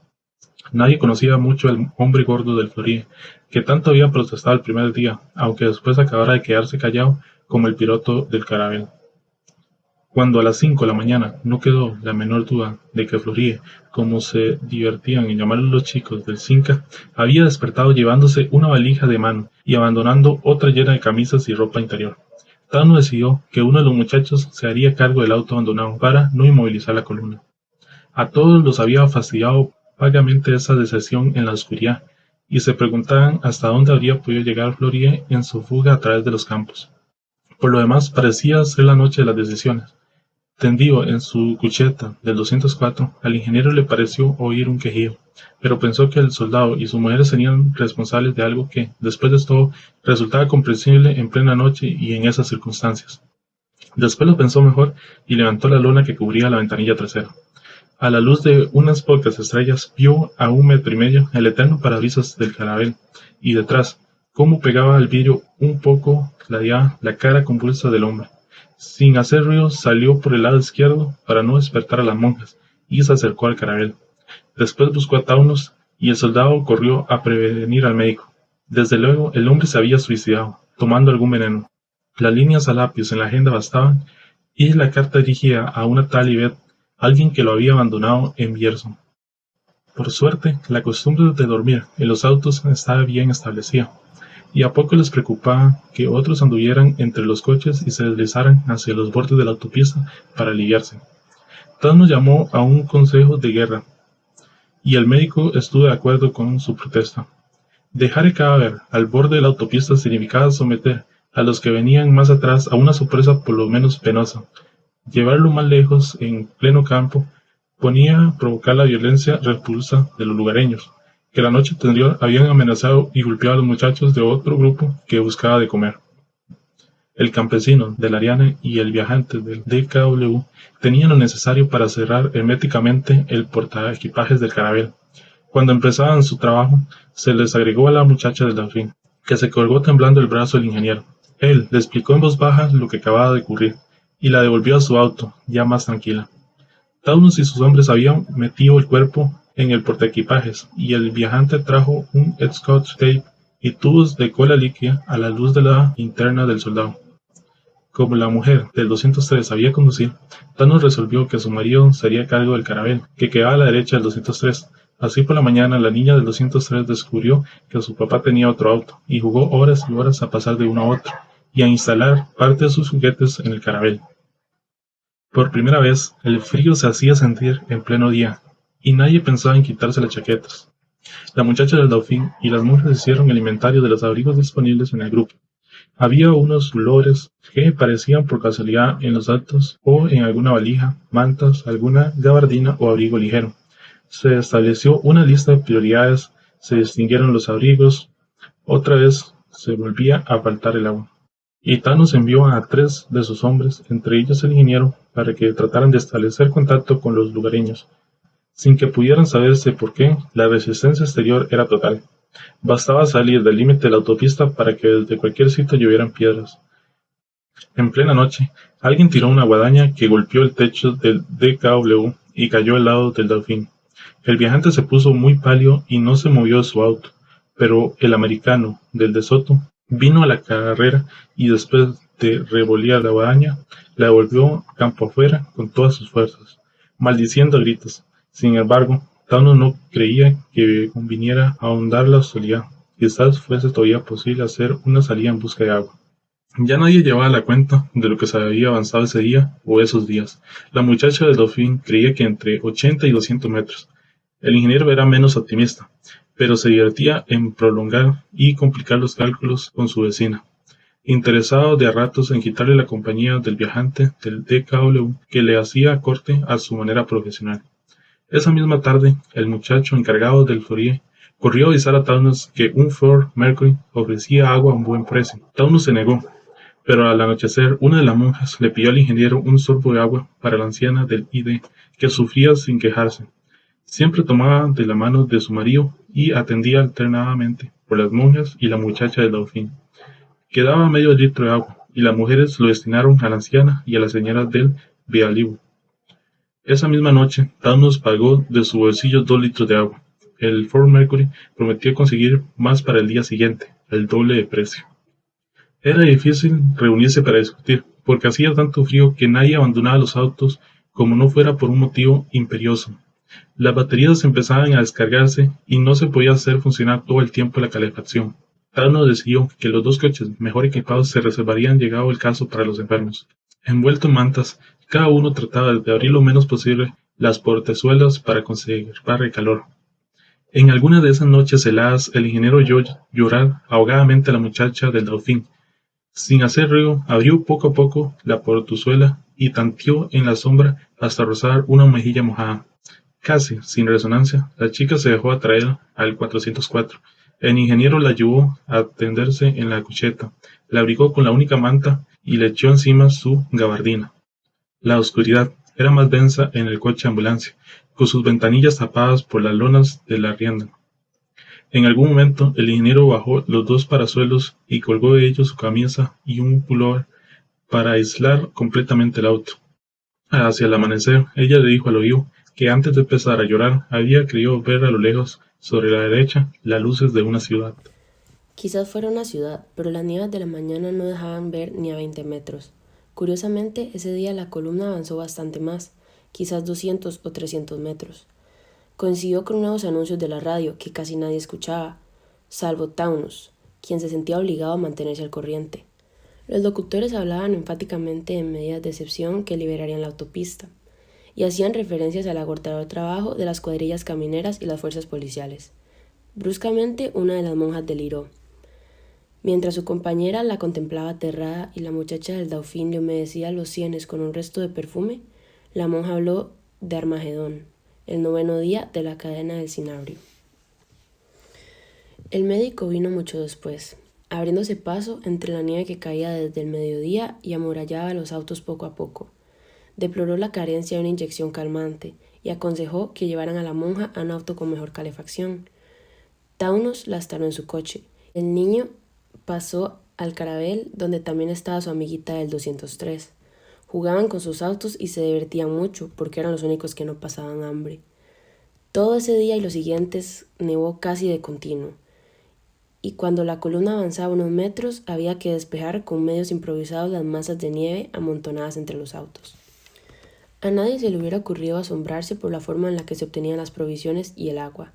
Nadie conocía mucho al hombre gordo del Fourier, que tanto había protestado el primer día, aunque después acabara de quedarse callado como el piloto del Caravelle. Cuando a las 5 de la mañana no quedó la menor duda de que Fourier, como se divertían en llamarlo los chicos del Cinca, había despertado llevándose una valija de mano y abandonando otra llena de camisas y ropa interior. Thanos decidió que uno de los muchachos se haría cargo del auto abandonado para no inmovilizar la columna. A todos los había fastidiado vagamente esa deserción en la oscuridad, y se preguntaban hasta dónde habría podido llegar Florier en su fuga a través de los campos. Por lo demás, parecía ser la noche de las decisiones. Tendido en su cucheta del 204, al ingeniero le pareció oír un quejido, pero pensó que el soldado y su mujer serían responsables de algo que, después de todo, resultaba comprensible en plena noche y en esas circunstancias. Después lo pensó mejor y levantó la lona que cubría la ventanilla trasera. A la luz de unas pocas estrellas vio a 1,5 metros el eterno parabrisas del Caravelle, y detrás, cómo pegaba al vidrio un poco ladeada la cara convulsa del hombre. Sin hacer ruido salió por el lado izquierdo para no despertar a las monjas, y se acercó al Caravelle. Después buscó a Taunus, y el soldado corrió a prevenir al médico. Desde luego el hombre se había suicidado, tomando algún veneno. Las líneas a lápiz en la agenda bastaban, y la carta dirigida a una tal Yvette, alguien que lo había abandonado en Vierzon. Por suerte, la costumbre de dormir en los autos estaba bien establecida, y a poco les preocupaba que otros anduvieran entre los coches y se deslizaran hacia los bordes de la autopista para aliviarse. Taunus llamó a un consejo de guerra, y el médico estuvo de acuerdo con su protesta. Dejar el cadáver al borde de la autopista significaba someter a los que venían más atrás a una sorpresa por lo menos penosa. Llevarlo más lejos, en pleno campo, ponía a provocar la violencia repulsa de los lugareños, que la noche anterior habían amenazado y golpeado a los muchachos de otro grupo que buscaba de comer. El campesino del Ariane y el viajante del DKW tenían lo necesario para cerrar herméticamente el portaequipajes del Caravelle. Cuando empezaban su trabajo, se les agregó a la muchacha del Dauphin, que se colgó temblando el brazo del ingeniero. Él le explicó en voz baja lo que acababa de ocurrir, y la devolvió a su auto, ya más tranquila. Taunus y sus hombres habían metido el cuerpo en el portaequipajes, y el viajante trajo un scotch tape y tubos de cola líquida a la luz de la linterna del soldado. Como la mujer del 203 sabía conducir, Taunus resolvió que su marido sería a cargo del Caravelle, que quedaba a la derecha del 203. Así por la mañana, la niña del 203 descubrió que su papá tenía otro auto, y jugó horas y horas a pasar de uno a otro, y a instalar parte de sus juguetes en el Caravelle. Por primera vez, el frío se hacía sentir en pleno día, y nadie pensaba en quitarse las chaquetas. La muchacha del Dauphin y las monjas hicieron el inventario de los abrigos disponibles en el grupo. Había unos pullovers que parecían por casualidad en los altos o en alguna valija, mantas, alguna gabardina o abrigo ligero. Se estableció una lista de prioridades, se distinguieron los abrigos, otra vez se volvía a faltar el agua. Y Taunus envió a 3 de sus hombres, entre ellos el ingeniero, para que trataran de establecer contacto con los lugareños. Sin que pudieran saberse por qué, la resistencia exterior era total. Bastaba salir del límite de la autopista para que desde cualquier sitio llovieran piedras. En plena noche, alguien tiró una guadaña que golpeó el techo del DKW y cayó al lado del Dauphin. El viajante se puso muy pálido y no se movió de su auto, pero el americano del De Soto vino a la carrera y después de revolear la guadaña, la devolvió campo afuera con todas sus fuerzas, maldiciendo a gritos. Sin embargo, Taunus no creía que conviniera ahondar la hostilidad. Quizás fuese todavía posible hacer una salida en busca de agua. Ya nadie llevaba la cuenta de lo que se había avanzado ese día o esos días. La muchacha del Dauphin creía que entre 80 y 200 metros. El ingeniero era menos optimista, pero se divertía en prolongar y complicar los cálculos con su vecina, interesado de a ratos en quitarle la compañía del viajante del DKW que le hacía corte a su manera profesional. Esa misma tarde, el muchacho encargado del Florier corrió a avisar a Taunus que un Ford Mercury ofrecía agua a un buen precio. Taunus se negó, pero al anochecer una de las monjas le pidió al ingeniero un sorbo de agua para la anciana del ID, que sufría sin quejarse. Siempre tomaba de la mano de su marido y atendía alternadamente por las monjas y la muchacha del Dauphin. Quedaba medio litro de agua, y las mujeres lo destinaron a la anciana y a la señora del Bealibu. Esa misma noche, Taunus pagó de su bolsillo 2 litros de agua. El Ford Mercury prometió conseguir más para el día siguiente, el doble de precio. Era difícil reunirse para discutir, porque hacía tanto frío que nadie abandonaba los autos como no fuera por un motivo imperioso. Las baterías empezaban a descargarse y no se podía hacer funcionar todo el tiempo la calefacción. Taunus decidió que los 2 coches mejor equipados se reservarían llegado el caso para los enfermos. Envuelto en mantas, cada uno trataba de abrir lo menos posible las portezuelas para conservar el calor. En alguna de esas noches heladas, el ingeniero oyó llorar ahogadamente a la muchacha del Dauphin. Sin hacer ruido, abrió poco a poco la portezuela y tanteó en la sombra hasta rozar una mejilla mojada. Casi sin resonancia, la chica se dejó atraer al 404. El ingeniero la llevó a tenderse en la cucheta, la abrigó con la única manta y le echó encima su gabardina. La oscuridad era más densa en el coche ambulancia, con sus ventanillas tapadas por las lonas de la rienda. En algún momento, el ingeniero bajó los dos parasuelos y colgó de ellos su camisa y un pullover para aislar completamente el auto. Hacia el amanecer, ella le dijo al oído que antes de empezar a llorar había creído ver a lo lejos, sobre la derecha, las luces de una ciudad. Quizás fuera una ciudad, pero las nieves de la mañana no dejaban ver ni a 20 metros. Curiosamente, ese día la columna avanzó bastante más, quizás 200 o 300 metros. Coincidió con nuevos anuncios de la radio que casi nadie escuchaba, salvo Taunus, quien se sentía obligado a mantenerse al corriente. Los locutores hablaban enfáticamente de medidas de excepción que liberarían la autopista, y hacían referencias al agotador trabajo de las cuadrillas camineras y las fuerzas policiales. Bruscamente, una de las monjas deliró. Mientras su compañera la contemplaba aterrada y la muchacha del Dauphin le humedecía los sienes con un resto de perfume, la monja habló de Armagedón, el 9º día de la cadena del cinabrio. El médico vino mucho después, abriéndose paso entre la nieve que caía desde el mediodía y amurallaba los autos poco a poco. Deploró la carencia de una inyección calmante y aconsejó que llevaran a la monja a un auto con mejor calefacción. Taunus la instaló en su coche. El niño pasó al Caravelle, donde también estaba su amiguita del 203. Jugaban con sus autos y se divertían mucho, porque eran los únicos que no pasaban hambre. Todo ese día y los siguientes nevó casi de continuo, y cuando la columna avanzaba unos metros había que despejar con medios improvisados las masas de nieve amontonadas entre los autos. A nadie se le hubiera ocurrido asombrarse por la forma en la que se obtenían las provisiones y el agua.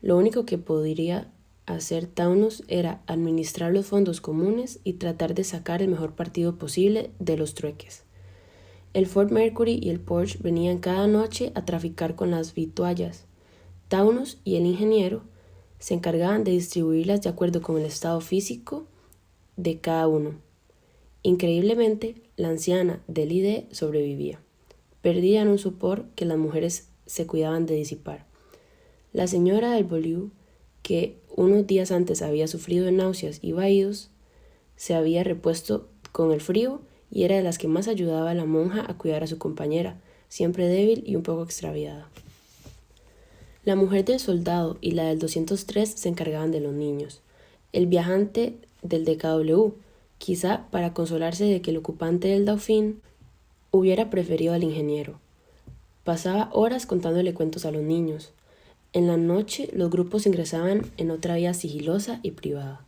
Lo único que podría hacer Taunus era administrar los fondos comunes y tratar de sacar el mejor partido posible de los trueques. El Ford Mercury y el Porsche venían cada noche a traficar con las vituallas. Taunus y el ingeniero se encargaban de distribuirlas de acuerdo con el estado físico de cada uno. Increíblemente, la anciana del ID sobrevivía. Perdida en un sopor que las mujeres se cuidaban de disipar. La señora del Beaulieu, que unos días antes había sufrido de náuseas y vaídos, se había repuesto con el frío y era de las que más ayudaba a la monja a cuidar a su compañera, siempre débil y un poco extraviada. La mujer del soldado y la del 203 se encargaban de los niños. El viajante del DKW, quizá para consolarse de que el ocupante del Dauphin hubiera preferido al ingeniero. Pasaba horas contándole cuentos a los niños. En la noche los grupos ingresaban en otra vía sigilosa y privada.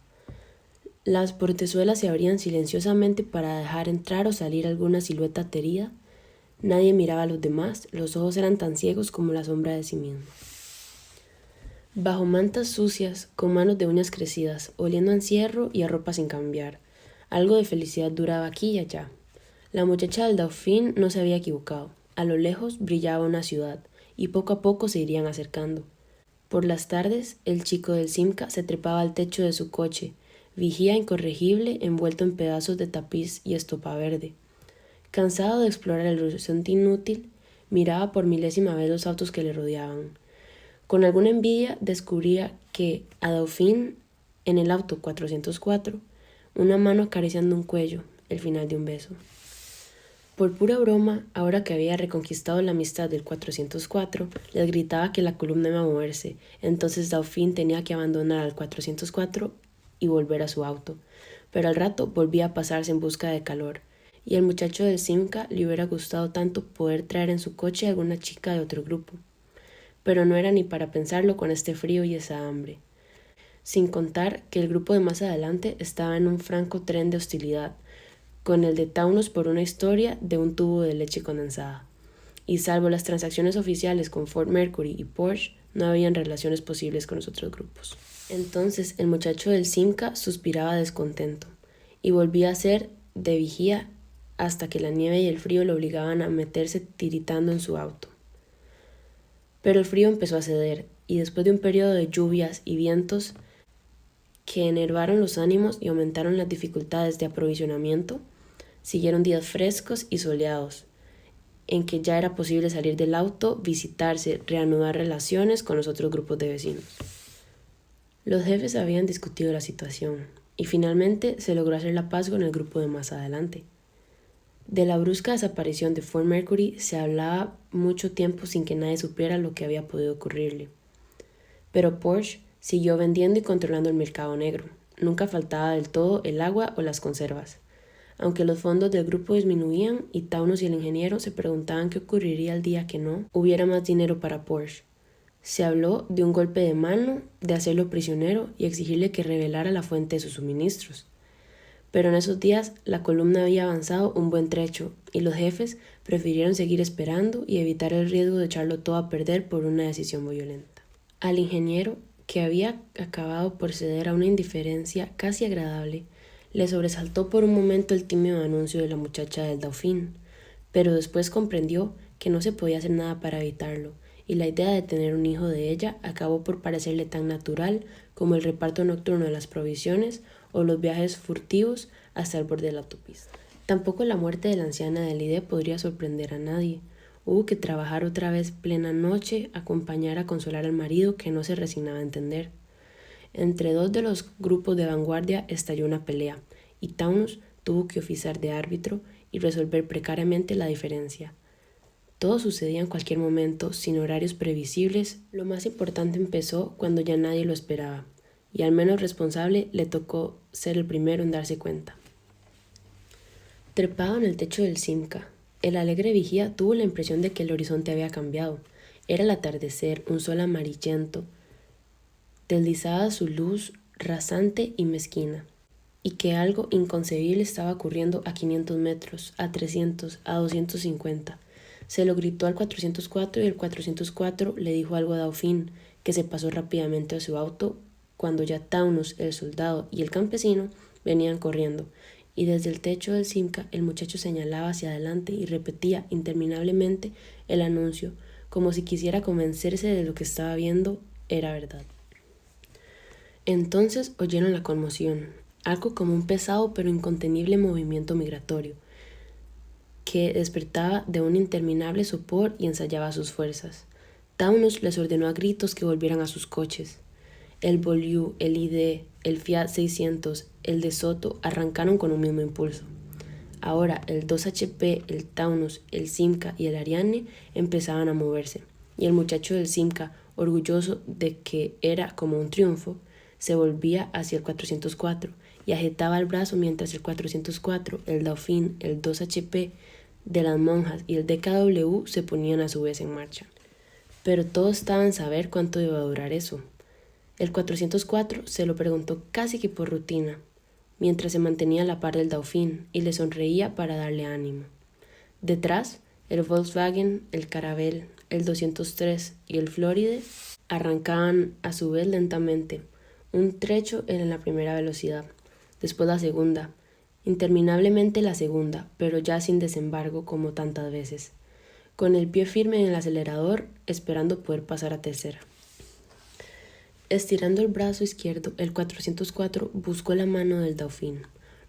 Las portezuelas se abrían silenciosamente para dejar entrar o salir alguna silueta aterida. Nadie miraba a los demás, los ojos eran tan ciegos como la sombra de sí mismo. Bajo mantas sucias, con manos de uñas crecidas, oliendo a encierro y a ropa sin cambiar, algo de felicidad duraba aquí y allá. La muchacha del Dauphin no se había equivocado. A lo lejos brillaba una ciudad, y poco a poco se irían acercando. Por las tardes, el chico del Simca se trepaba al techo de su coche, vigía incorregible envuelto en pedazos de tapiz y estopa verde. Cansado de explorar el horizonte inútil, miraba por milésima vez los autos que le rodeaban. Con alguna envidia descubría que a Dauphin, en el auto 404, una mano acariciando un cuello, el final de un beso. Por pura broma, ahora que había reconquistado la amistad del 404, les gritaba que la columna iba a moverse, entonces Dauphin tenía que abandonar al 404 y volver a su auto. Pero al rato volvía a pasarse en busca de calor, y al muchacho del Simca le hubiera gustado tanto poder traer en su coche a alguna chica de otro grupo. Pero no era ni para pensarlo con este frío y esa hambre. Sin contar que el grupo de más adelante estaba en un franco tren de hostilidad, con el de Taunus por una historia de un tubo de leche condensada. Y salvo las transacciones oficiales con Ford Mercury y Porsche, no habían relaciones posibles con los otros grupos. Entonces el muchacho del Simca suspiraba descontento, y volvía a ser de vigía hasta que la nieve y el frío lo obligaban a meterse tiritando en su auto. Pero el frío empezó a ceder, y después de un periodo de lluvias y vientos que enervaron los ánimos y aumentaron las dificultades de aprovisionamiento, siguieron días frescos y soleados, en que ya era posible salir del auto, visitarse, reanudar relaciones con los otros grupos de vecinos. Los jefes habían discutido la situación y finalmente se logró hacer la paz con el grupo de más adelante. De la brusca desaparición de Fort Mercury se hablaba mucho tiempo sin que nadie supiera lo que había podido ocurrirle. Pero Porsche siguió vendiendo y controlando el mercado negro. Nunca faltaba del todo el agua o las conservas. Aunque los fondos del grupo disminuían y Taunus y el ingeniero se preguntaban qué ocurriría el día que no hubiera más dinero para Porsche. Se habló de un golpe de mano, de hacerlo prisionero y exigirle que revelara la fuente de sus suministros. Pero en esos días la columna había avanzado un buen trecho y los jefes prefirieron seguir esperando y evitar el riesgo de echarlo todo a perder por una decisión violenta. Al ingeniero, que había acabado por ceder a una indiferencia casi agradable, le sobresaltó por un momento el tímido anuncio de la muchacha del Dauphin, pero después comprendió que no se podía hacer nada para evitarlo, y la idea de tener un hijo de ella acabó por parecerle tan natural como el reparto nocturno de las provisiones o los viajes furtivos hasta el borde de la autopista. Tampoco la muerte de la anciana de Lydie podría sorprender a nadie. Hubo que trabajar otra vez plena noche, acompañar a consolar al marido que no se resignaba a entender. Entre dos de los grupos de vanguardia estalló una pelea, y Taunus tuvo que oficiar de árbitro y resolver precariamente la diferencia. Todo sucedía en cualquier momento, sin horarios previsibles. Lo más importante empezó cuando ya nadie lo esperaba, y al menos responsable le tocó ser el primero en darse cuenta. Trepado en el techo del Simca, el alegre vigía tuvo la impresión de que el horizonte había cambiado. Era el atardecer, un sol amarillento, deslizaba su luz rasante y mezquina, y que algo inconcebible estaba ocurriendo a 500 metros, a 300, a 250. Se lo gritó al 404 y el 404 le dijo algo a Dauphin, que se pasó rápidamente a su auto cuando ya Taunus, el soldado y el campesino venían corriendo, y desde el techo del Simca el muchacho señalaba hacia adelante y repetía interminablemente el anuncio, como si quisiera convencerse de lo que estaba viendo era verdad. Entonces oyeron la conmoción, algo como un pesado pero incontenible movimiento migratorio, que despertaba de un interminable sopor y ensayaba sus fuerzas. Taunus les ordenó a gritos que volvieran a sus coches. El Beaulieu, el ID, el Fiat 600, el de Soto arrancaron con un mismo impulso. Ahora el 2HP, el Taunus, el Simca y el Ariane empezaban a moverse, y el muchacho del Simca, orgulloso de que era como un triunfo, se volvía hacia el 404 y agitaba el brazo mientras el 404, el Dauphin, el 2HP de las monjas y el DKW se ponían a su vez en marcha. Pero todos estaban a saber cuánto iba a durar eso. El 404 se lo preguntó casi que por rutina, mientras se mantenía a la par del Dauphin y le sonreía para darle ánimo. Detrás, el Volkswagen, el Caravelle, el 203 y el Floride arrancaban a su vez lentamente. Un trecho era en la primera velocidad, después la segunda, interminablemente la segunda, pero ya sin desembargo como tantas veces, con el pie firme en el acelerador, esperando poder pasar a tercera. Estirando el brazo izquierdo, el 404 buscó la mano del Dauphin.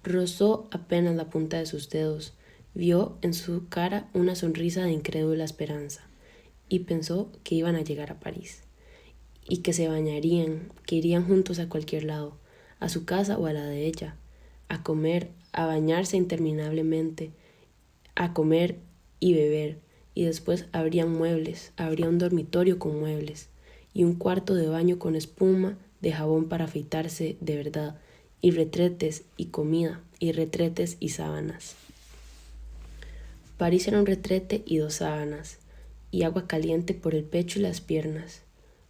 Rozó apenas la punta de sus dedos, vio en su cara una sonrisa de incrédula esperanza, y pensó que iban a llegar a París, y que se bañarían, que irían juntos a cualquier lado, a su casa o a la de ella, a comer, a bañarse interminablemente, a comer y beber, y después habría muebles, habría un dormitorio con muebles, y un cuarto de baño con espuma de jabón para afeitarse de verdad, y retretes y comida, y retretes y sábanas. París era un retrete y 2 sábanas, y agua caliente por el pecho y las piernas,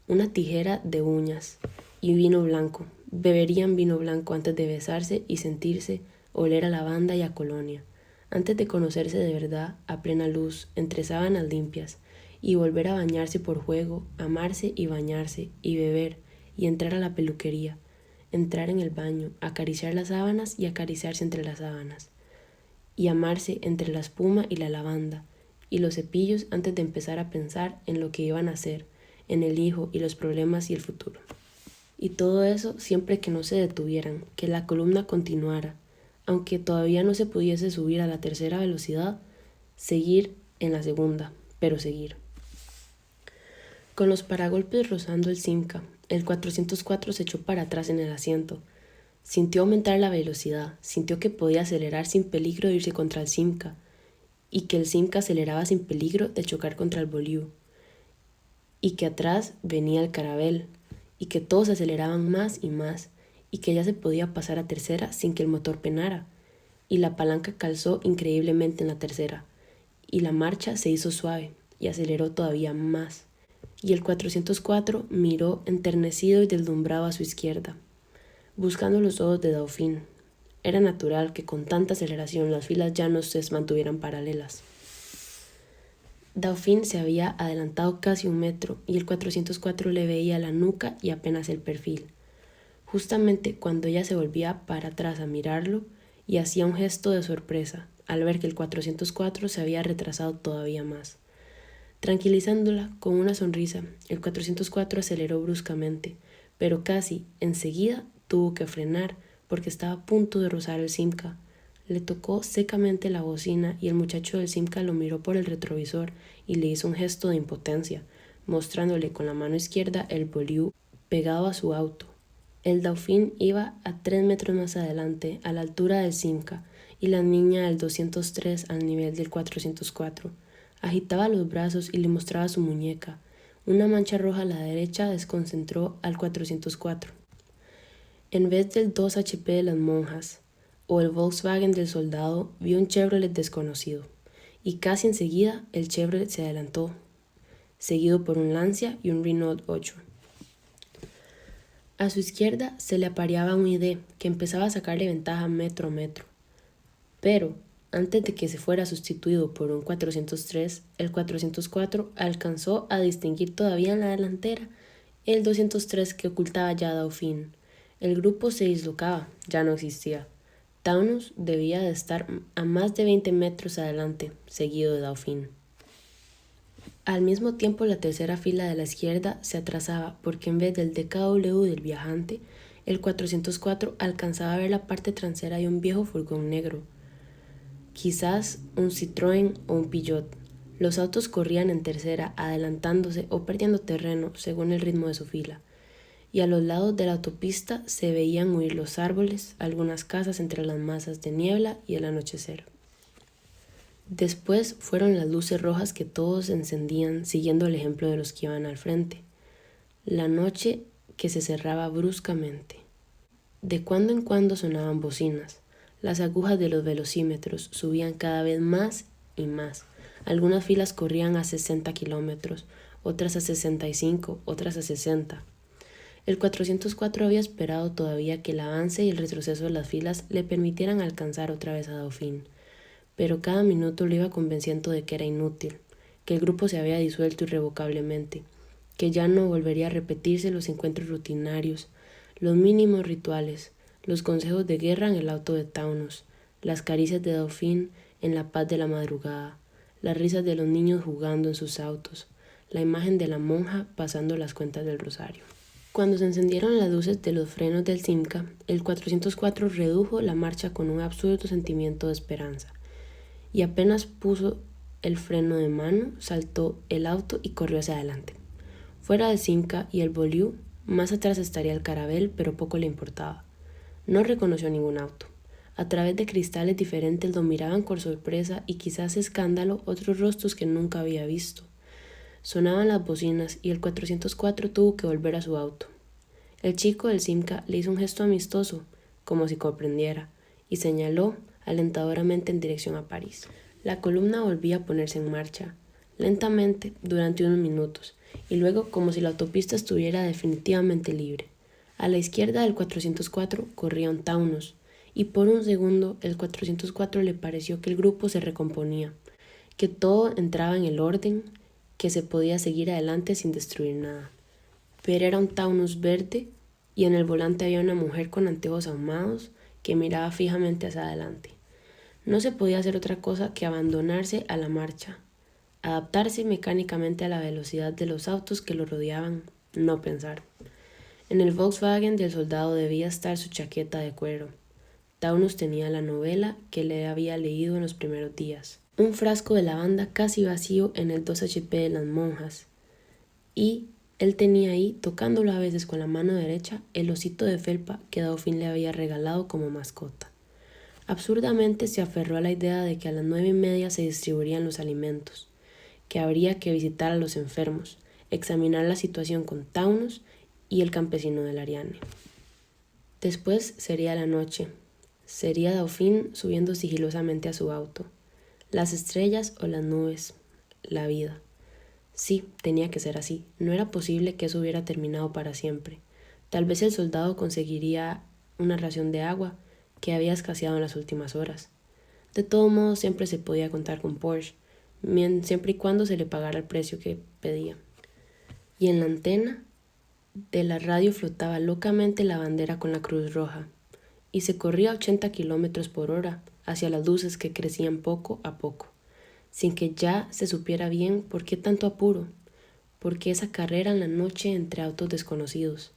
una tijera de uñas, y vino blanco. Beberían vino blanco antes de besarse y sentirse, oler a lavanda y a colonia, antes de conocerse de verdad a plena luz, entre sábanas limpias, y volver a bañarse por juego, amarse y bañarse, y beber, y entrar a la peluquería, entrar en el baño, acariciar las sábanas y acariciarse entre las sábanas, y amarse entre la espuma y la lavanda, y los cepillos antes de empezar a pensar en lo que iban a hacer, en el hijo y los problemas y el futuro. Y todo eso siempre que no se detuvieran, que la columna continuara, aunque todavía no se pudiese subir a la tercera velocidad, seguir en la segunda, pero seguir. Con los paragolpes rozando el Simca, el 404 se echó para atrás en el asiento. Sintió aumentar la velocidad, sintió que podía acelerar sin peligro de irse contra el Simca, y que el Simca aceleraba sin peligro de chocar contra el Beaulieu, y que atrás venía el Caravelle, y que todos aceleraban más y más, y que ya se podía pasar a tercera sin que el motor penara, y la palanca calzó increíblemente en la tercera, y la marcha se hizo suave, y aceleró todavía más, y el 404 miró enternecido y deslumbrado a su izquierda, buscando los ojos de Dauphin. Era natural que con tanta aceleración las filas ya no se mantuvieran paralelas. Dauphin se había adelantado casi 1 metro y el 404 le veía la nuca y apenas el perfil. Justamente cuando ella se volvía para atrás a mirarlo y hacía un gesto de sorpresa al ver que el 404 se había retrasado todavía más. Tranquilizándola con una sonrisa, el 404 aceleró bruscamente, pero casi enseguida tuvo que frenar porque estaba a punto de rozar el Simca. Le tocó secamente la bocina y el muchacho del Simca lo miró por el retrovisor y le hizo un gesto de impotencia, mostrándole con la mano izquierda el Beaulieu pegado a su auto. El Dauphin iba a 3 metros más adelante, a la altura del Simca, y la niña del 203 al nivel del 404. Agitaba los brazos y le mostraba su muñeca. Una mancha roja a la derecha desconcentró al 404. En vez del 2 HP de las monjas o el Volkswagen del soldado, vio un Chevrolet desconocido, y casi enseguida el Chevrolet se adelantó, seguido por un Lancia y un Renault 8. A su izquierda se le apareaba un ID que empezaba a sacarle ventaja metro a metro. Pero, antes de que se fuera sustituido por un 403, el 404 alcanzó a distinguir todavía en la delantera el 203 que ocultaba ya a Dauphin. El grupo se dislocaba, ya no existía. Taunus debía de estar a más de 20 metros adelante, seguido de Dauphin. Al mismo tiempo la tercera fila de la izquierda se atrasaba porque en vez del DKW del viajante, el 404 alcanzaba a ver la parte trasera de un viejo furgón negro, quizás un Citroën o un Peugeot. Los autos corrían en tercera, adelantándose o perdiendo terreno según el ritmo de su fila, y a los lados de la autopista se veían huir los árboles, algunas casas entre las masas de niebla y el anochecer. Después fueron las luces rojas que todos encendían siguiendo el ejemplo de los que iban al frente. La noche que se cerraba bruscamente. De cuando en cuando sonaban bocinas. Las agujas de los velocímetros subían cada vez más y más. Algunas filas corrían a 60 kilómetros, otras a 65, otras a 60. El 404 había esperado todavía que el avance y el retroceso de las filas le permitieran alcanzar otra vez a Dauphin, pero cada minuto lo iba convenciendo de que era inútil, que el grupo se había disuelto irrevocablemente, que ya no volvería a repetirse los encuentros rutinarios, los mínimos rituales, los consejos de guerra en el auto de Taunus, las caricias de Dauphin en la paz de la madrugada, las risas de los niños jugando en sus autos, la imagen de la monja pasando las cuentas del rosario. Cuando se encendieron las luces de los frenos del Simca, el 404 redujo la marcha con un absurdo sentimiento de esperanza, y apenas puso el freno de mano, saltó el auto y corrió hacia adelante. Fuera del Simca y el Beaulieu, más atrás estaría el Caravelle, pero poco le importaba. No reconoció ningún auto. A través de cristales diferentes lo miraban con sorpresa y quizás escándalo otros rostros que nunca había visto. Sonaban las bocinas y el 404 tuvo que volver a su auto. El chico del Simca le hizo un gesto amistoso, como si comprendiera, y señaló alentadoramente en dirección a París. La columna volvía a ponerse en marcha, lentamente durante unos minutos, y luego como si la autopista estuviera definitivamente libre. A la izquierda del 404 corría un Taunus, y por un segundo el 404 le pareció que el grupo se recomponía, que todo entraba en el orden, que se podía seguir adelante sin destruir nada. Pero era un Taunus verde, y en el volante había una mujer con anteojos ahumados que miraba fijamente hacia adelante. No se podía hacer otra cosa que abandonarse a la marcha, Adaptarse mecánicamente a la velocidad de los autos que lo rodeaban, no pensar. En el Volkswagen del soldado debía estar su chaqueta de cuero. Taunus tenía la novela que le había leído en los primeros días. Un frasco de lavanda casi vacío en el 2 HP de las monjas. Y él tenía ahí, tocándolo a veces con la mano derecha, el osito de felpa que Dauphin le había regalado como mascota. Absurdamente se aferró a la idea de que a las 9:30 se distribuirían los alimentos, que habría que visitar a los enfermos, examinar la situación con Taunus y el campesino del Ariane. Después sería la noche. Sería Dauphin subiendo sigilosamente a su auto. Las estrellas o las nubes. La vida. Sí, tenía que ser así. No era posible que eso hubiera terminado para siempre. Tal vez el soldado conseguiría una ración de agua que había escaseado en las últimas horas. De todo modo, siempre se podía contar con Porsche, siempre y cuando se le pagara el precio que pedía. Y en la antena de la radio flotaba locamente la bandera con la Cruz Roja, y se corría a 80 km/h hacia las luces que crecían poco a poco, sin que ya se supiera bien por qué tanto apuro, por qué esa carrera en la noche entre autos desconocidos,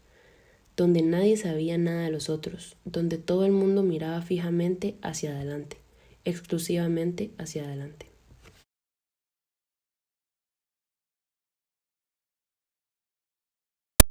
donde nadie sabía nada de los otros, donde todo el mundo miraba fijamente hacia adelante, exclusivamente hacia adelante.